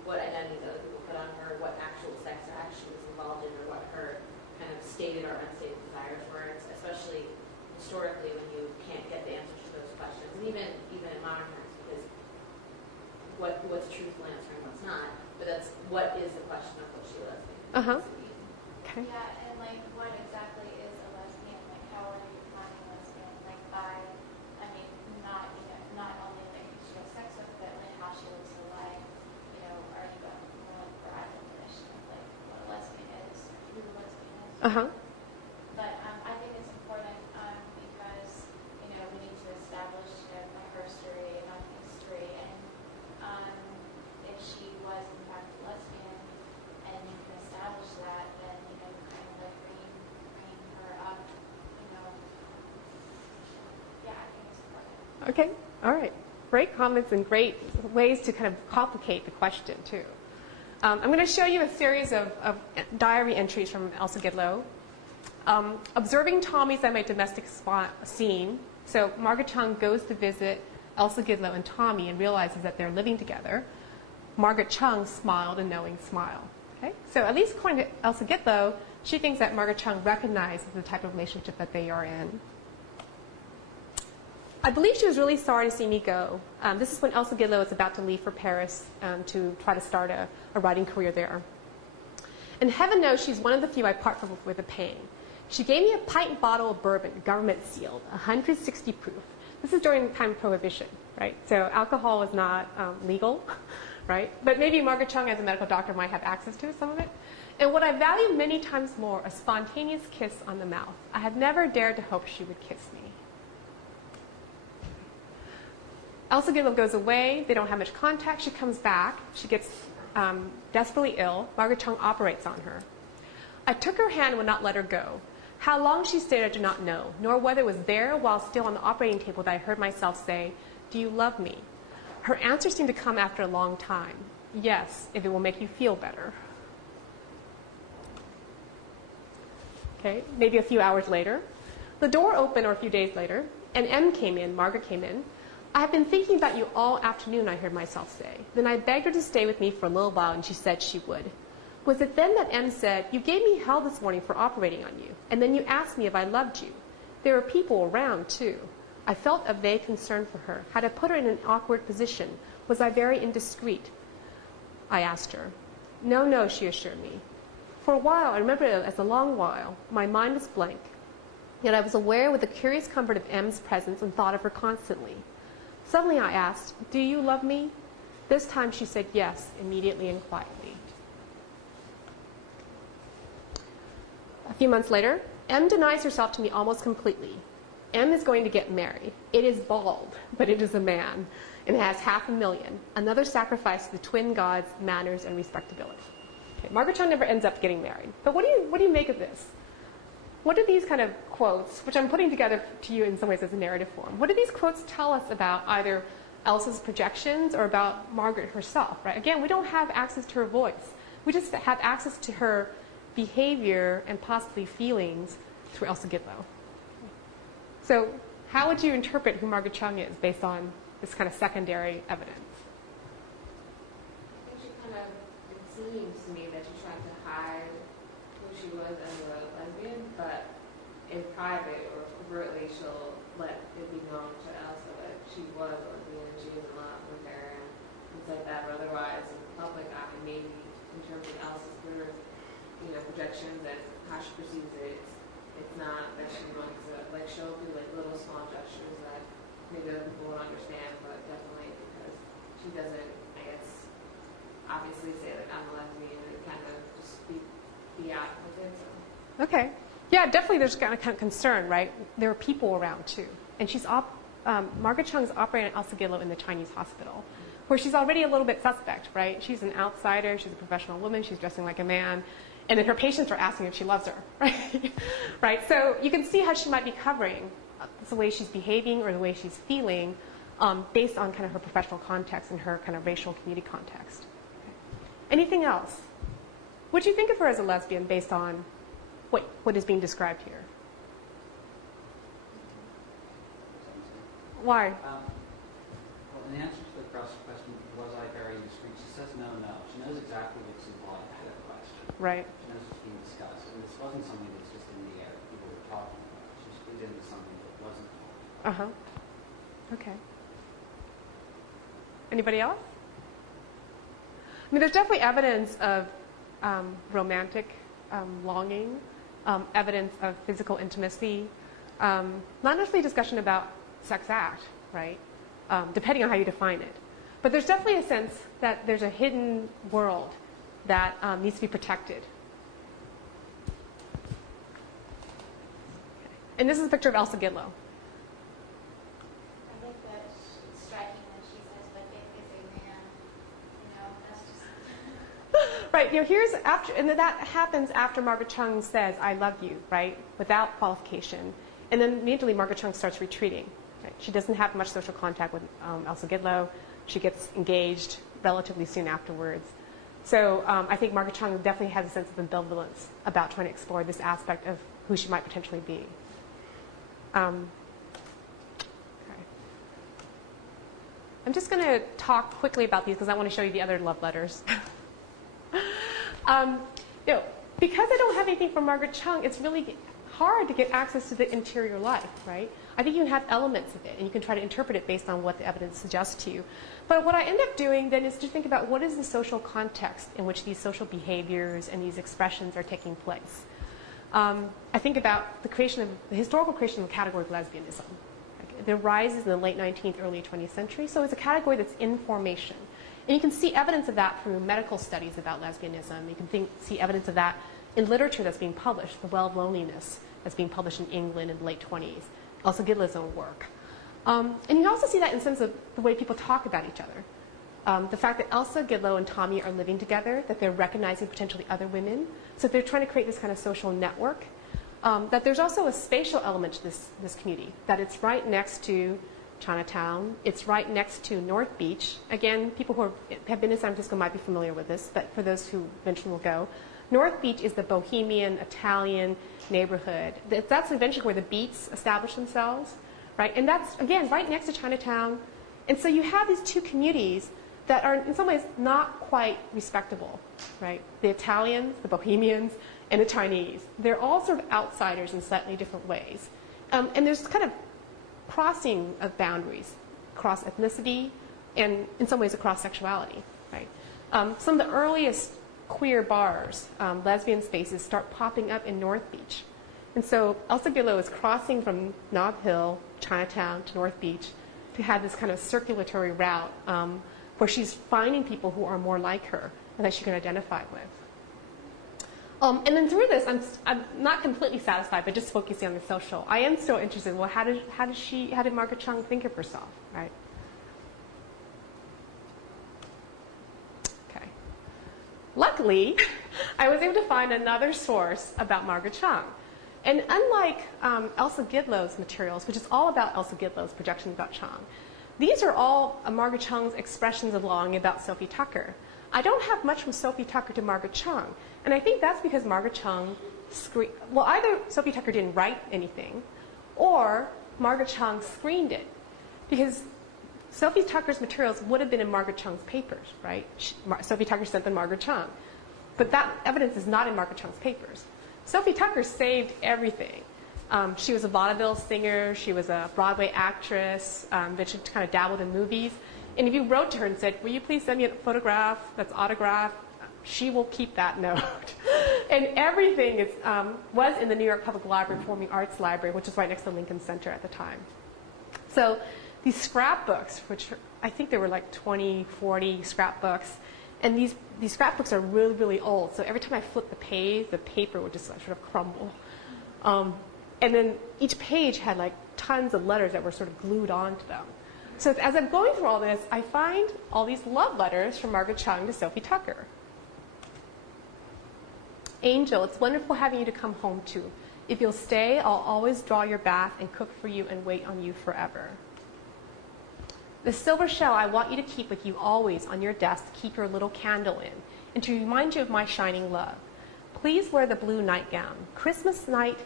what identities other people put on her, what actual sex or action is involved in, or what her kind of stated or unstated desires were, especially historically when you can't get the answers to those questions, and even in modern times, because what's a truthful answer and what's not, but that's what is the question of what she lesbian. Okay. Yeah, and like what exactly is a lesbian? Like how are you defining a lesbian? Like by, I mean, not only like who she has sex with, but like how she lives her life. You know, are you going more like broad definition of like what a lesbian is, or who a lesbian is? But I think it's important because you know we need to establish like her story and our history, and if she was in fact a lesbian, and you can establish that, then you know kind of like bringing her up, you know. Yeah, I think it's important. Okay. All right. Great comments and great ways to kind of complicate the question too. I'm going to show you a series of diary entries from Elsa Gidlow. Observing Tommy semi-domestic scene. So Margaret Chung goes to visit Elsa Gidlow and Tommy and realizes that they're living together. Margaret Chung smiled a knowing smile. Okay? So at least according to Elsa Gidlow, she thinks that Margaret Chung recognizes the type of relationship that they are in. I believe she was really sorry to see me go. This is when Elsa Gidlow is about to leave for Paris to try to start a writing career there. And heaven knows she's one of the few I part from with a pang. She gave me a pint bottle of bourbon, government sealed, 160 proof. This is during the time of Prohibition, right? So alcohol was not legal, right? But maybe Margaret Chung, as a medical doctor, might have access to some of it. And what I value many times more, a spontaneous kiss on the mouth. I had never dared to hope she would kiss me. Elsa Gidlow goes away. They don't have much contact. She comes back. She gets desperately ill. Margaret Chung operates on her. I took her hand and would not let her go. How long she stayed I do not know, nor whether it was there while still on the operating table that I heard myself say, "Do you love me?" Her answer seemed to come after a long time. "Yes, if it will make you feel better." Okay, maybe a few hours later. The door opened, or a few days later, and Margaret came in. "I have been thinking about you all afternoon," I heard myself say. Then I begged her to stay with me for a little while, and she said she would. Was it then that M said, "You gave me hell this morning for operating on you, and then you asked me if I loved you. There were people around, too." I felt a vague concern for her. Had I put her in an awkward position? Was I very indiscreet? I asked her. No, she assured me. For a while, I remember it as a long while, my mind was blank. Yet I was aware with the curious comfort of M's presence and thought of her constantly. Suddenly I asked, "Do you love me?" This time she said yes, immediately and quietly. A few months later, M denies herself to me almost completely. M is going to get married. It is bald, but it is a man, and it has $500,000. Another sacrifice to the twin gods, manners, and respectability. Okay, Margaret Chung never ends up getting married. But what do you make of this? What do these kind of quotes, which I'm putting together to you in some ways as a narrative form, what do these quotes tell us about either Elsa's projections or about Margaret herself, right? Again, we don't have access to her voice. We just have access to her behavior and possibly feelings through Elsa Gidlow. So how would you interpret who Margaret Chung is based on this kind of secondary evidence? I think she kind of, it seems to me that she tried to hide who she was as a lesbian, but in private or covertly she'll let it be known to Elsa that she was a lesbian and she was in love with her and things like that. But otherwise, in the public eye, maybe in terms of Elsa's sort of, projections and how she perceives it, it's not that she wants to like show through like little small gestures that maybe other people won't understand, but definitely because she doesn't, I guess, obviously say like I'm a lesbian and kind of just be out with it. So. Okay. Yeah, definitely there's kind of concern, right? There are people around too. And Margaret Chung is operating at Elsa Gidlow in the Chinese hospital, where she's already a little bit suspect, right? She's an outsider, she's a professional woman, she's dressing like a man, and then her patients are asking if she loves her, right? Right? So you can see how she might be covering the way she's behaving or the way she's feeling based on kind of her professional context and her kind of racial community context. Okay. Anything else? Would you think of her as a lesbian based on what is being described here? Why? Well, in answer to the question, was I very discreet? She says no. She knows exactly what's implied by that question. Right. She knows what's being discussed. And this wasn't something that's just in the air that people were talking about. She split into something that wasn't talked about. Okay. Anybody else? I mean, there's definitely evidence of romantic longing, evidence of physical intimacy, not necessarily discussion about sex act, right? Depending on how you define it. But there's definitely a sense that there's a hidden world that needs to be protected. Okay. And this is a picture of Elsa Gidlow. I think that it's striking that she says, but if it's a man, that's just... Right, here's after, and that happens after Margaret Chung says, I love you, right, without qualification. And then immediately Margaret Chung starts retreating. Right? She doesn't have much social contact with Elsa Gidlow. She gets engaged relatively soon afterwards. So I think Margaret Chung definitely has a sense of ambivalence about trying to explore this aspect of who she might potentially be. Okay. I'm just going to talk quickly about these because I want to show you the other love letters. Because I don't have anything from Margaret Chung, it's really hard to get access to the interior life, right? I think you have elements of it, and you can try to interpret it based on what the evidence suggests to you. But what I end up doing then is to think about what is the social context in which these social behaviors and these expressions are taking place. I think about the historical creation of the category of lesbianism. It rises in the late 19th, early 20th century, so it's a category that's in formation. And you can see evidence of that through medical studies about lesbianism. You can see evidence of that in literature that's being published, The Well of Loneliness, that's being published in England in the late 20s, Elsa Gidlow's own work. And you can also see that in terms of the way people talk about each other. The fact that Elsa Gidlow and Tommy are living together, that they're recognizing potentially other women, so they're trying to create this kind of social network. That there's also a spatial element to this community, that it's right next to Chinatown. It's right next to North Beach. Again, people who have been in San Francisco might be familiar with this, but for those who eventually will go, North Beach is the bohemian, Italian neighborhood. That's eventually where the Beats establish themselves, right? And that's, again, right next to Chinatown. And so you have these two communities that are, in some ways, not quite respectable, right? The Italians, the Bohemians, and the Chinese. They're all sort of outsiders in slightly different ways. And there's kind of crossing of boundaries across ethnicity and, in some ways, across sexuality, right? Some of the earliest queer bars, lesbian spaces, start popping up in North Beach. And so Elsa Gidlow is crossing from Nob Hill, Chinatown, to North Beach to have this kind of circulatory route where she's finding people who are more like her and that she can identify with. And then through this, I'm not completely satisfied, but just focusing on the social. I am still interested in, well, how did Margaret Chung think of herself, right? Okay. Luckily, I was able to find another source about Margaret Chung. And unlike Elsa Gidlow's materials, which is all about Elsa Gidlow's projections about Chung, these are all Margaret Chung's expressions of longing about Sophie Tucker. I don't have much from Sophie Tucker to Margaret Chung. And I think that's because Margaret Chung well, either Sophie Tucker didn't write anything, or Margaret Chung screened it. Because Sophie Tucker's materials would have been in Margaret Chung's papers, right? Sophie Tucker sent them to Margaret Chung. But that evidence is not in Margaret Chung's papers. Sophie Tucker saved everything. She was a vaudeville singer. She was a Broadway actress. But she kind of dabbled in movies. And if you wrote to her and said, will you please send me a photograph that's autographed, she will keep that note. And everything was in the New York Public Library Performing Arts Library, which is right next to Lincoln Center at the time. So these scrapbooks, which I think there were like 20, 40 scrapbooks, and these scrapbooks are really, really old. So every time I flipped the page, the paper would just sort of crumble. And then each page had like tons of letters that were sort of glued onto them. So as I'm going through all this, I find all these love letters from Margaret Chung to Sophie Tucker. Angel, it's wonderful having you to come home to. If you'll stay, I'll always draw your bath and cook for you and wait on you forever. The silver shell I want you to keep with you always on your desk to keep your little candle in and to remind you of my shining love. Please wear the blue nightgown, Christmas night,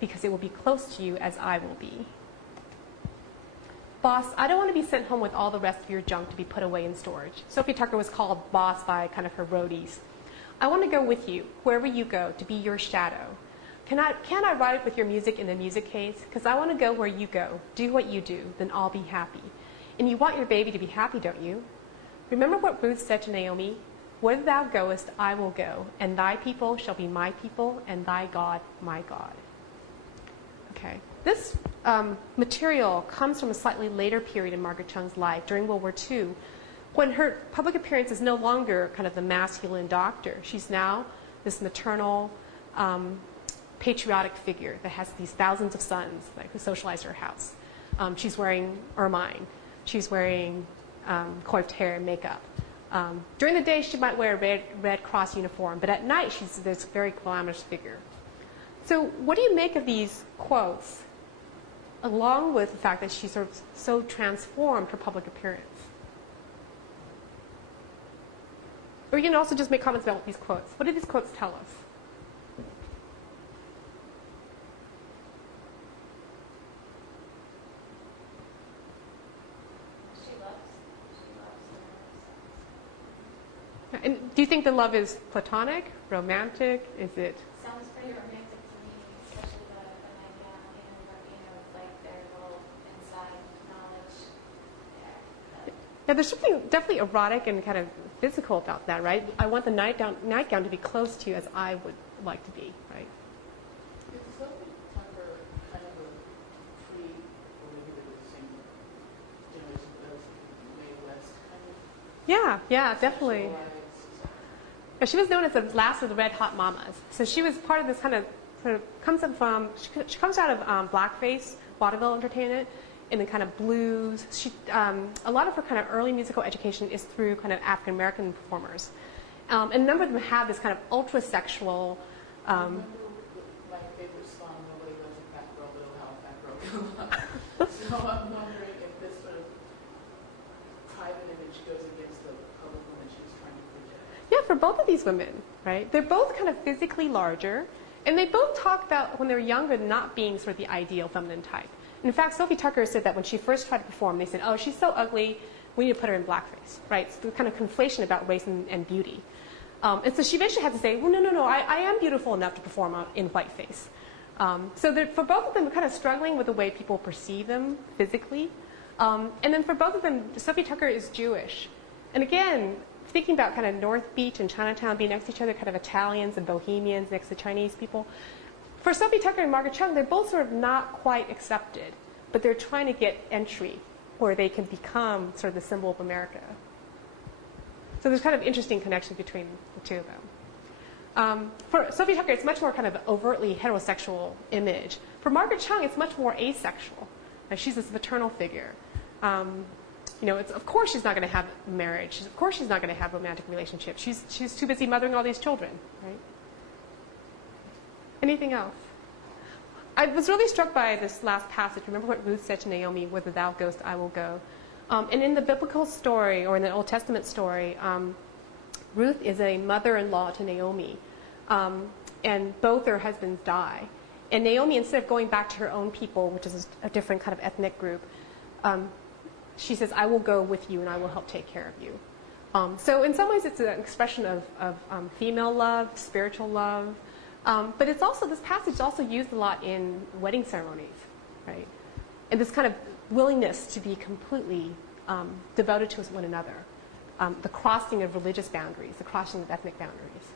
because it will be close to you as I will be. Boss, I don't want to be sent home with all the rest of your junk to be put away in storage. Sophie Tucker was called boss by kind of her roadies. I want to go with you, wherever you go, to be your shadow. Can I ride with your music in the music case? Because I want to go where you go, do what you do, then I'll be happy. And you want your baby to be happy, don't you? Remember what Ruth said to Naomi? Where thou goest, I will go, and thy people shall be my people, and thy God, my God. Okay. This material comes from a slightly later period in Margaret Chung's life, during World War II, when her public appearance is no longer kind of the masculine doctor. She's now this maternal, patriotic figure that has these thousands of sons who socialize her house. She's wearing ermine. She's wearing coiffed hair and makeup. During the day, she might wear a Red Cross uniform, but at night, she's this very glamorous figure. So what do you make of these quotes, along with the fact that she sort of so transformed her public appearance? Or you can also just make comments about these quotes. What do these quotes tell us? She loves her. And do you think the love is platonic, romantic? Is it? Sounds pretty romantic to me, especially the nightgown and like their little inside knowledge. Yeah, there's something definitely erotic and kind of physical about that, right? I want the nightgown to be close to you as I would like to be, right? Is Sophie Tucker kind of a pre, or maybe they were the same generation, but Mae West kind of? Yeah, definitely. sexualized? Yeah, she was known as the last of the Red Hot Mamas. So she was part of this kind of comes up from, she comes out of blackface, vaudeville entertainment, and then kind of blues. A lot of her kind of early musical education is through kind of African American performers. And a number of them have this kind of ultra sexual. I remember my favorite song, Nobody Loves a Fat Girl, but Oh How a Fat Girl Can Love. So I'm wondering if this sort of private image goes against the public woman she was trying to project. Yeah, for both of these women, right? They're both kind of physically larger, and they both talk about when they were younger not being sort of the ideal feminine type. In fact, Sophie Tucker said that when she first tried to perform, they said, oh, she's so ugly, we need to put her in blackface, right? So the kind of conflation about race and beauty. And so she eventually had to say, well, no, I am beautiful enough to perform in whiteface. So for both of them, kind of struggling with the way people perceive them physically. And then for both of them, Sophie Tucker is Jewish. And again, thinking about kind of North Beach and Chinatown being next to each other, kind of Italians and Bohemians next to Chinese people. For Sophie Tucker and Margaret Chung, they're both sort of not quite accepted, but they're trying to get entry where they can become sort of the symbol of America. So there's kind of interesting connection between the two of them. For Sophie Tucker, it's much more kind of overtly heterosexual image. For Margaret Chung, it's much more asexual. She's this maternal figure. Of course she's not going to have marriage. Of course she's not going to have romantic relationships. She's too busy mothering all these children, right? Anything else? I was really struck by this last passage. Remember what Ruth said to Naomi, "Whither thou goest, I will go." And in the biblical story, or in the Old Testament story, Ruth is a mother-in-law to Naomi. And both their husbands die. And Naomi, instead of going back to her own people, which is a different kind of ethnic group, she says, "I will go with you and I will help take care of you." So in some ways it's an expression of female love, spiritual love. But it's also, this passage is also used a lot in wedding ceremonies, right? And this kind of willingness to be completely devoted to one another. The crossing of religious boundaries, the crossing of ethnic boundaries.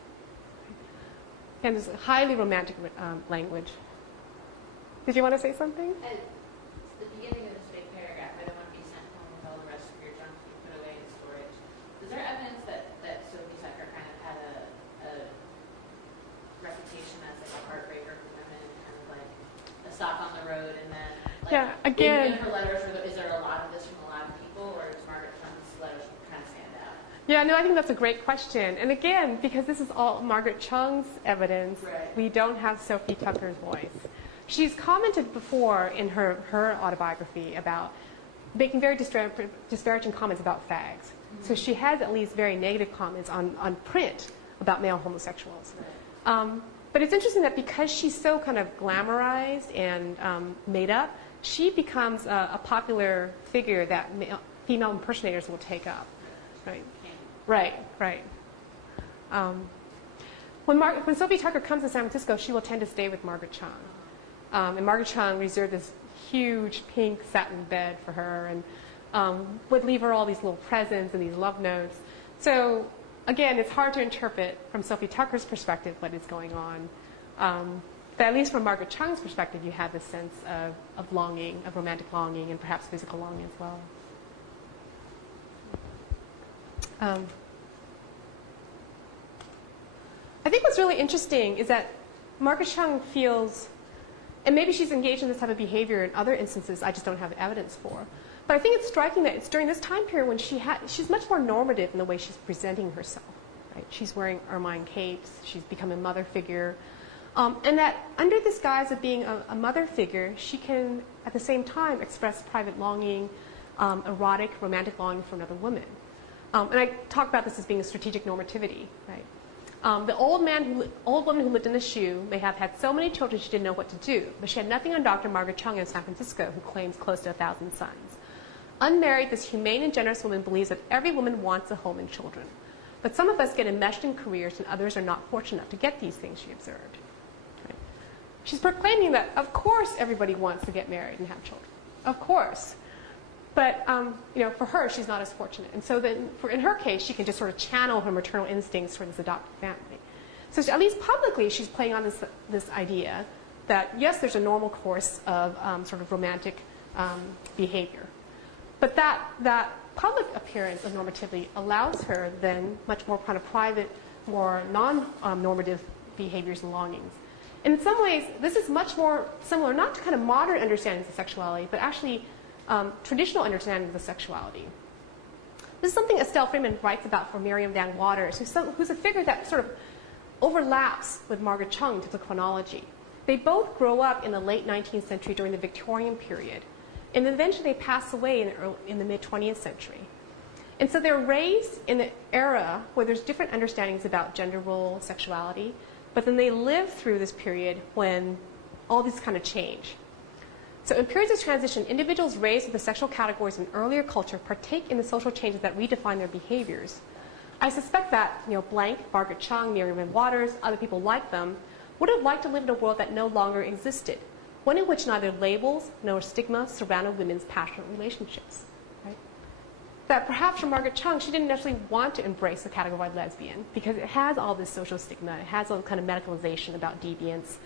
And there's a highly romantic language. Did you want to say something? At the beginning of this big paragraph, I don't want to be sent home with all the rest of your junk you put away in storage. Is there evidence that Sophie Tucker kind of had a reputation as like a heartbreaker for women, kind of like a stop on the road, and then like, in her letters, is there a lot of this from a lot of people, or does Margaret Chung's letters kind of stand out? Yeah, no, I think that's a great question. And again, because this is all Margaret Chung's evidence, right, we don't have Sophie Tucker's voice. She's commented before in her autobiography about making very disparaging comments about fags. Mm-hmm. So she has at least very negative comments on print about male homosexuals. Right. But it's interesting that because she's so kind of glamorized and made up, she becomes a popular figure that female impersonators will take up. Right. Right. When Sophie Tucker comes to San Francisco, she will tend to stay with Margaret Chung. And Margaret Chung reserved this huge pink satin bed for her and would leave her all these little presents and these love notes. So again, it's hard to interpret from Sophie Tucker's perspective what is going on. But at least from Margaret Chung's perspective, you have this sense of longing, of romantic longing, and perhaps physical longing as well. I think what's really interesting is that Margaret Chung feels, and maybe she's engaged in this type of behavior in other instances I just don't have evidence for, but I think it's striking that it's during this time period when she's much more normative in the way she's presenting herself. Right? She's wearing ermine capes, she's become a mother figure, and that under this guise of being a mother figure, she can at the same time express private longing, erotic, romantic longing for another woman. And I talk about this as being a strategic normativity, right? The old woman who lived in the shoe may have had so many children she didn't know what to do, but she had nothing on Dr. Margaret Chung in San Francisco, who claims close to 1,000 sons. Unmarried, this humane and generous woman believes that every woman wants a home and children. But some of us get enmeshed in careers and others are not fortunate enough to get these things, she observed. Right? She's proclaiming that, of course, everybody wants to get married and have children. Of course. But for her, she's not as fortunate. And so then, in her case, she can just sort of channel her maternal instincts for this adopted family. So at least publicly, she's playing on this idea that, yes, there's a normal course of sort of romantic behavior. But that public appearance of normativity allows her then much more kind of private, more non-normative behaviors and longings. And in some ways, this is much more similar, not to kind of modern understandings of sexuality, but actually traditional understandings of sexuality. This is something Estelle Freeman writes about for Miriam Van Waters, who's a figure that sort of overlaps with Margaret Chung in terms of chronology. They both grow up in the late 19th century during the Victorian period, and then eventually they pass away in the mid-20th century. And so they're raised in an era where there's different understandings about gender role, sexuality, but then they live through this period when all these kind of change. So in periods of transition, individuals raised with the sexual categories in earlier culture partake in the social changes that redefine their behaviors. I suspect that, blank, Margaret Chung, Miriam Van Waters, other people like them, would have liked to live in a world that no longer existed, one in which neither labels nor stigma surrounded women's passionate relationships. Right? That perhaps for Margaret Chung, she didn't necessarily want to embrace the category lesbian because it has all this social stigma, it has all kind of medicalization about deviance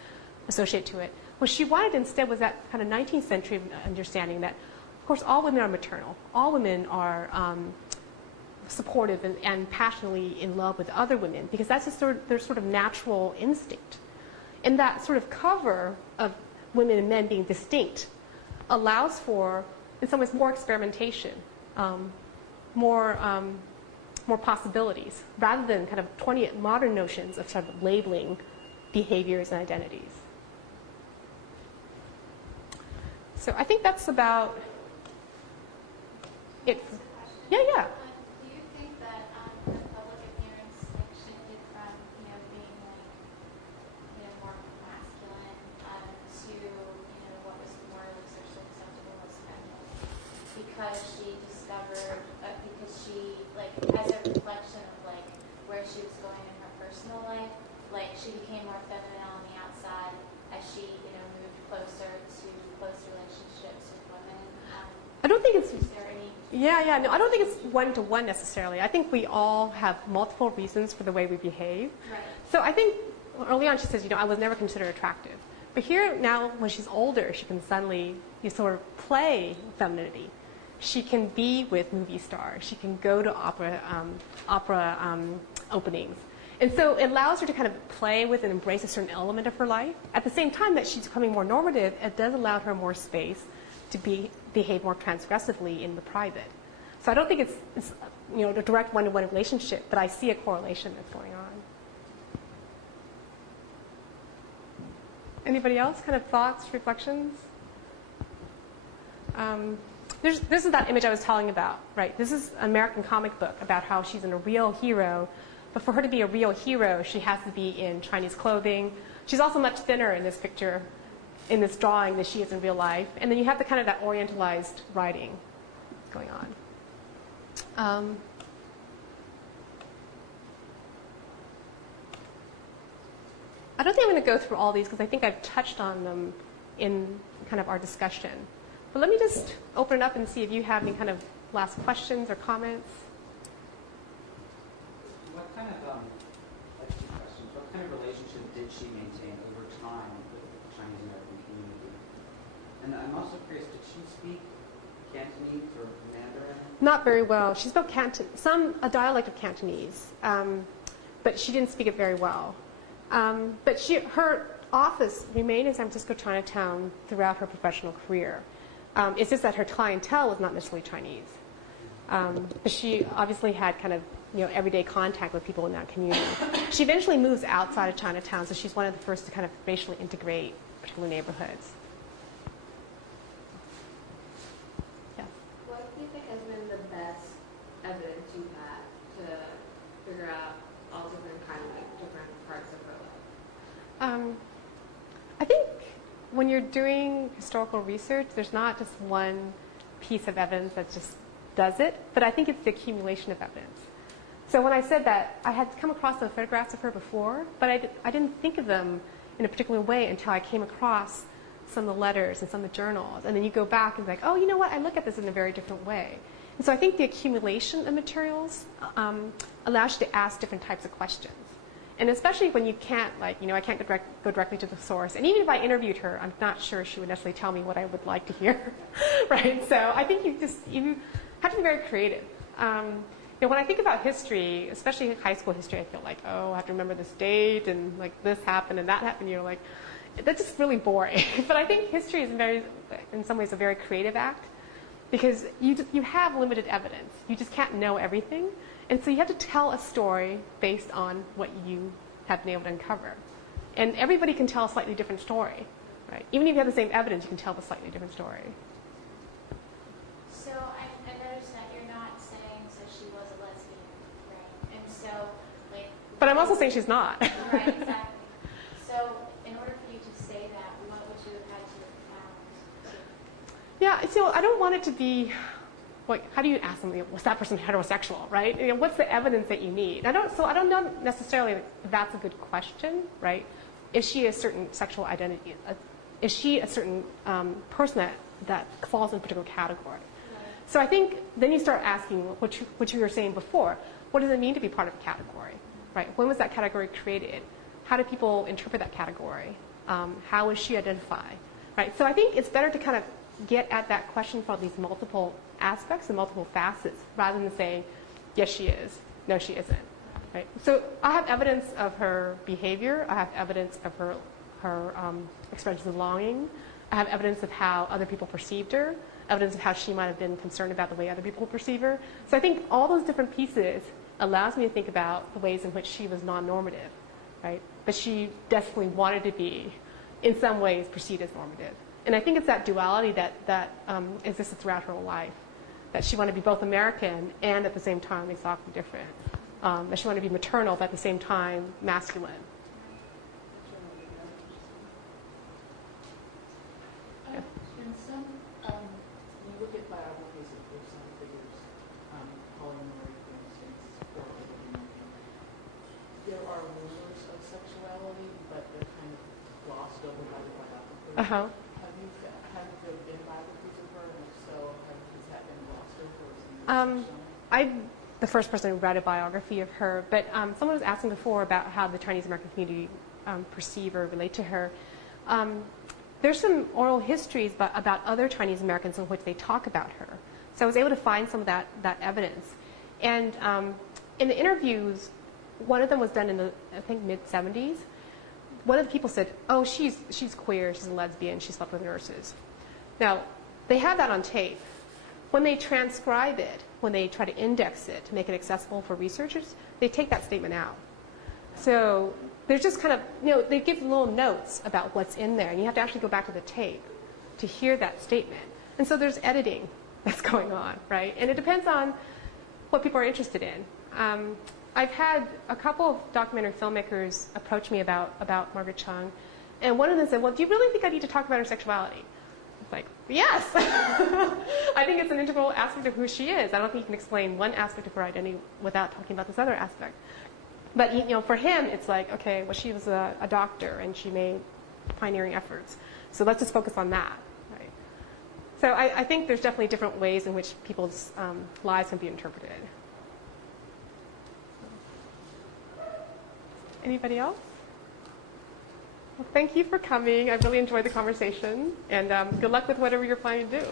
associated to it. What she wanted instead was that kind of 19th century understanding that, of course, all women are maternal. All women are supportive and passionately in love with other women, because that's just their sort of natural instinct. And that sort of cover of women and men being distinct allows for, in some ways, more experimentation, more possibilities, rather than kind of 20th modern notions of sort of labeling behaviors and identities. So I think that's about it. Yeah, yeah. Do you think that her public appearance shifted from, being more masculine to, what was more socially acceptable as feminine? Because she discovered, because she, as a reflection of, where she was going in her personal life, she became more feminine on the outside as she, moved closer to close relationships with women. I don't think it's... Is there any... No, I don't think it's one-to-one necessarily. I think we all have multiple reasons for the way we behave. Right. So I think early on she says, I was never considered attractive. But here now, when she's older, she can suddenly sort of play femininity. She can be with movie stars. She can go to opera openings. And so it allows her to kind of play with and embrace a certain element of her life. At the same time that she's becoming more normative, it does allow her more space to behave more transgressively in the private. So I don't think it's a direct one-to-one relationship, but I see a correlation that's going on. Anybody else? Kind of thoughts, reflections? This is that image I was telling about, right? This is an American comic book about how she's a real hero, but for her to be a real hero, she has to be in Chinese clothing. She's also much thinner in this picture, in this drawing, than she is in real life. And then you have the kind of that orientalized writing going on. I don't think I'm going to go through all these because I think I've touched on them in kind of our discussion. But let me just open it up and see if you have any kind of last questions or comments. What kind of, like two questions, what kind of relationship did she maintain over time with the Chinese American community? And I'm also curious, did she speak Cantonese or Mandarin? Not very well. She spoke a dialect of Cantonese, but she didn't speak it very well. But her office remained in San Francisco Chinatown throughout her professional career. It's just that her clientele was not necessarily Chinese. But she obviously had kind of everyday contact with people in that community. She eventually moves outside of Chinatown, so she's one of the first to kind of racially integrate particular neighborhoods. Yeah. What do you think has been the best evidence you've had to figure out all different different parts of her life? I think when you're doing historical research, there's not just one piece of evidence that just does it, but I think it's the accumulation of evidence. So when I said that, I had come across some photographs of her before, but I didn't think of them in a particular way until I came across some of the letters and some of the journals. And then you go back and be like, oh, you know what, I look at this in a very different way. And so I think the accumulation of materials allows you to ask different types of questions. And especially when you can't, I can't go directly to the source. And even if I interviewed her, I'm not sure she would necessarily tell me what I would like to hear, right? So I think you have to be very creative. When I think about history, especially high school history, I feel like, oh, I have to remember this date, and this happened and that happened. You're like, that's just really boring. But I think history is in some ways, a very creative act, because you have limited evidence. You just can't know everything. And so you have to tell a story based on what you have been able to uncover. And everybody can tell a slightly different story, right? Even if you have the same evidence, you can tell a slightly different story. So I noticed that you're not saying so she was a lesbian, right? And so, But I'm also saying she's not. Right, exactly. So in order for you to say that, what would you have had to have found? Yeah, so I don't want it to be... how do you ask somebody, was that person heterosexual, right? What's the evidence that you need? I don't know necessarily that's a good question, right? Is she a certain sexual identity? Is she a certain person that falls in a particular category? Right. So I think then you start asking what you were saying before. What does it mean to be part of a category, right? When was that category created? How do people interpret that category? How is she identified, right? So I think it's better to kind of get at that question from these multiple aspects and multiple facets, rather than saying, yes, she is. No, she isn't. Right? So I have evidence of her behavior. I have evidence of her expressions of longing. I have evidence of how other people perceived her, evidence of how she might have been concerned about the way other people perceive her. So I think all those different pieces allows me to think about the ways in which she was non-normative, right? But she definitely wanted to be, in some ways, perceived as normative. And I think it's that duality that existed throughout her whole life, that she wanted to be both American and at the same time exotically different. That she wanted to be maternal, but at the same time masculine. In some, when you look at biographies of some figures, Pauline Murray, for instance, or there are rumors of sexuality, but they're kind of glossed over by the biographers. Uh-huh. Have there been biographies of her, and if so, has that been glossed over? Or is I'm the first person who read a biography of her, but someone was asking before about how the Chinese American community perceive or relate to her. There's some oral histories about other Chinese Americans in which they talk about her. So I was able to find some of that evidence. And in the interviews, one of them was done in the, I think, mid-70s. One of the people said, oh, she's queer, she's a lesbian, she slept with nurses. Now, they have that on tape. When they transcribe it, when they try to index it to make it accessible for researchers, they take that statement out. So there's just kind of, they give little notes about what's in there, and you have to actually go back to the tape to hear that statement. And so there's editing that's going on, right? And it depends on what people are interested in. I've had a couple of documentary filmmakers approach me about Margaret Chung, and one of them said, well, do you really think I need to talk about her sexuality? It's like, yes! I think it's an integral aspect of who she is. I don't think you can explain one aspect of her identity without talking about this other aspect. But for him, it's like, okay, well, she was a doctor, and she made pioneering efforts. So let's just focus on that. Right? So I think there's definitely different ways in which people's lives can be interpreted. Anybody else? Well, thank you for coming. I really enjoyed the conversation, and good luck with whatever you're planning to do.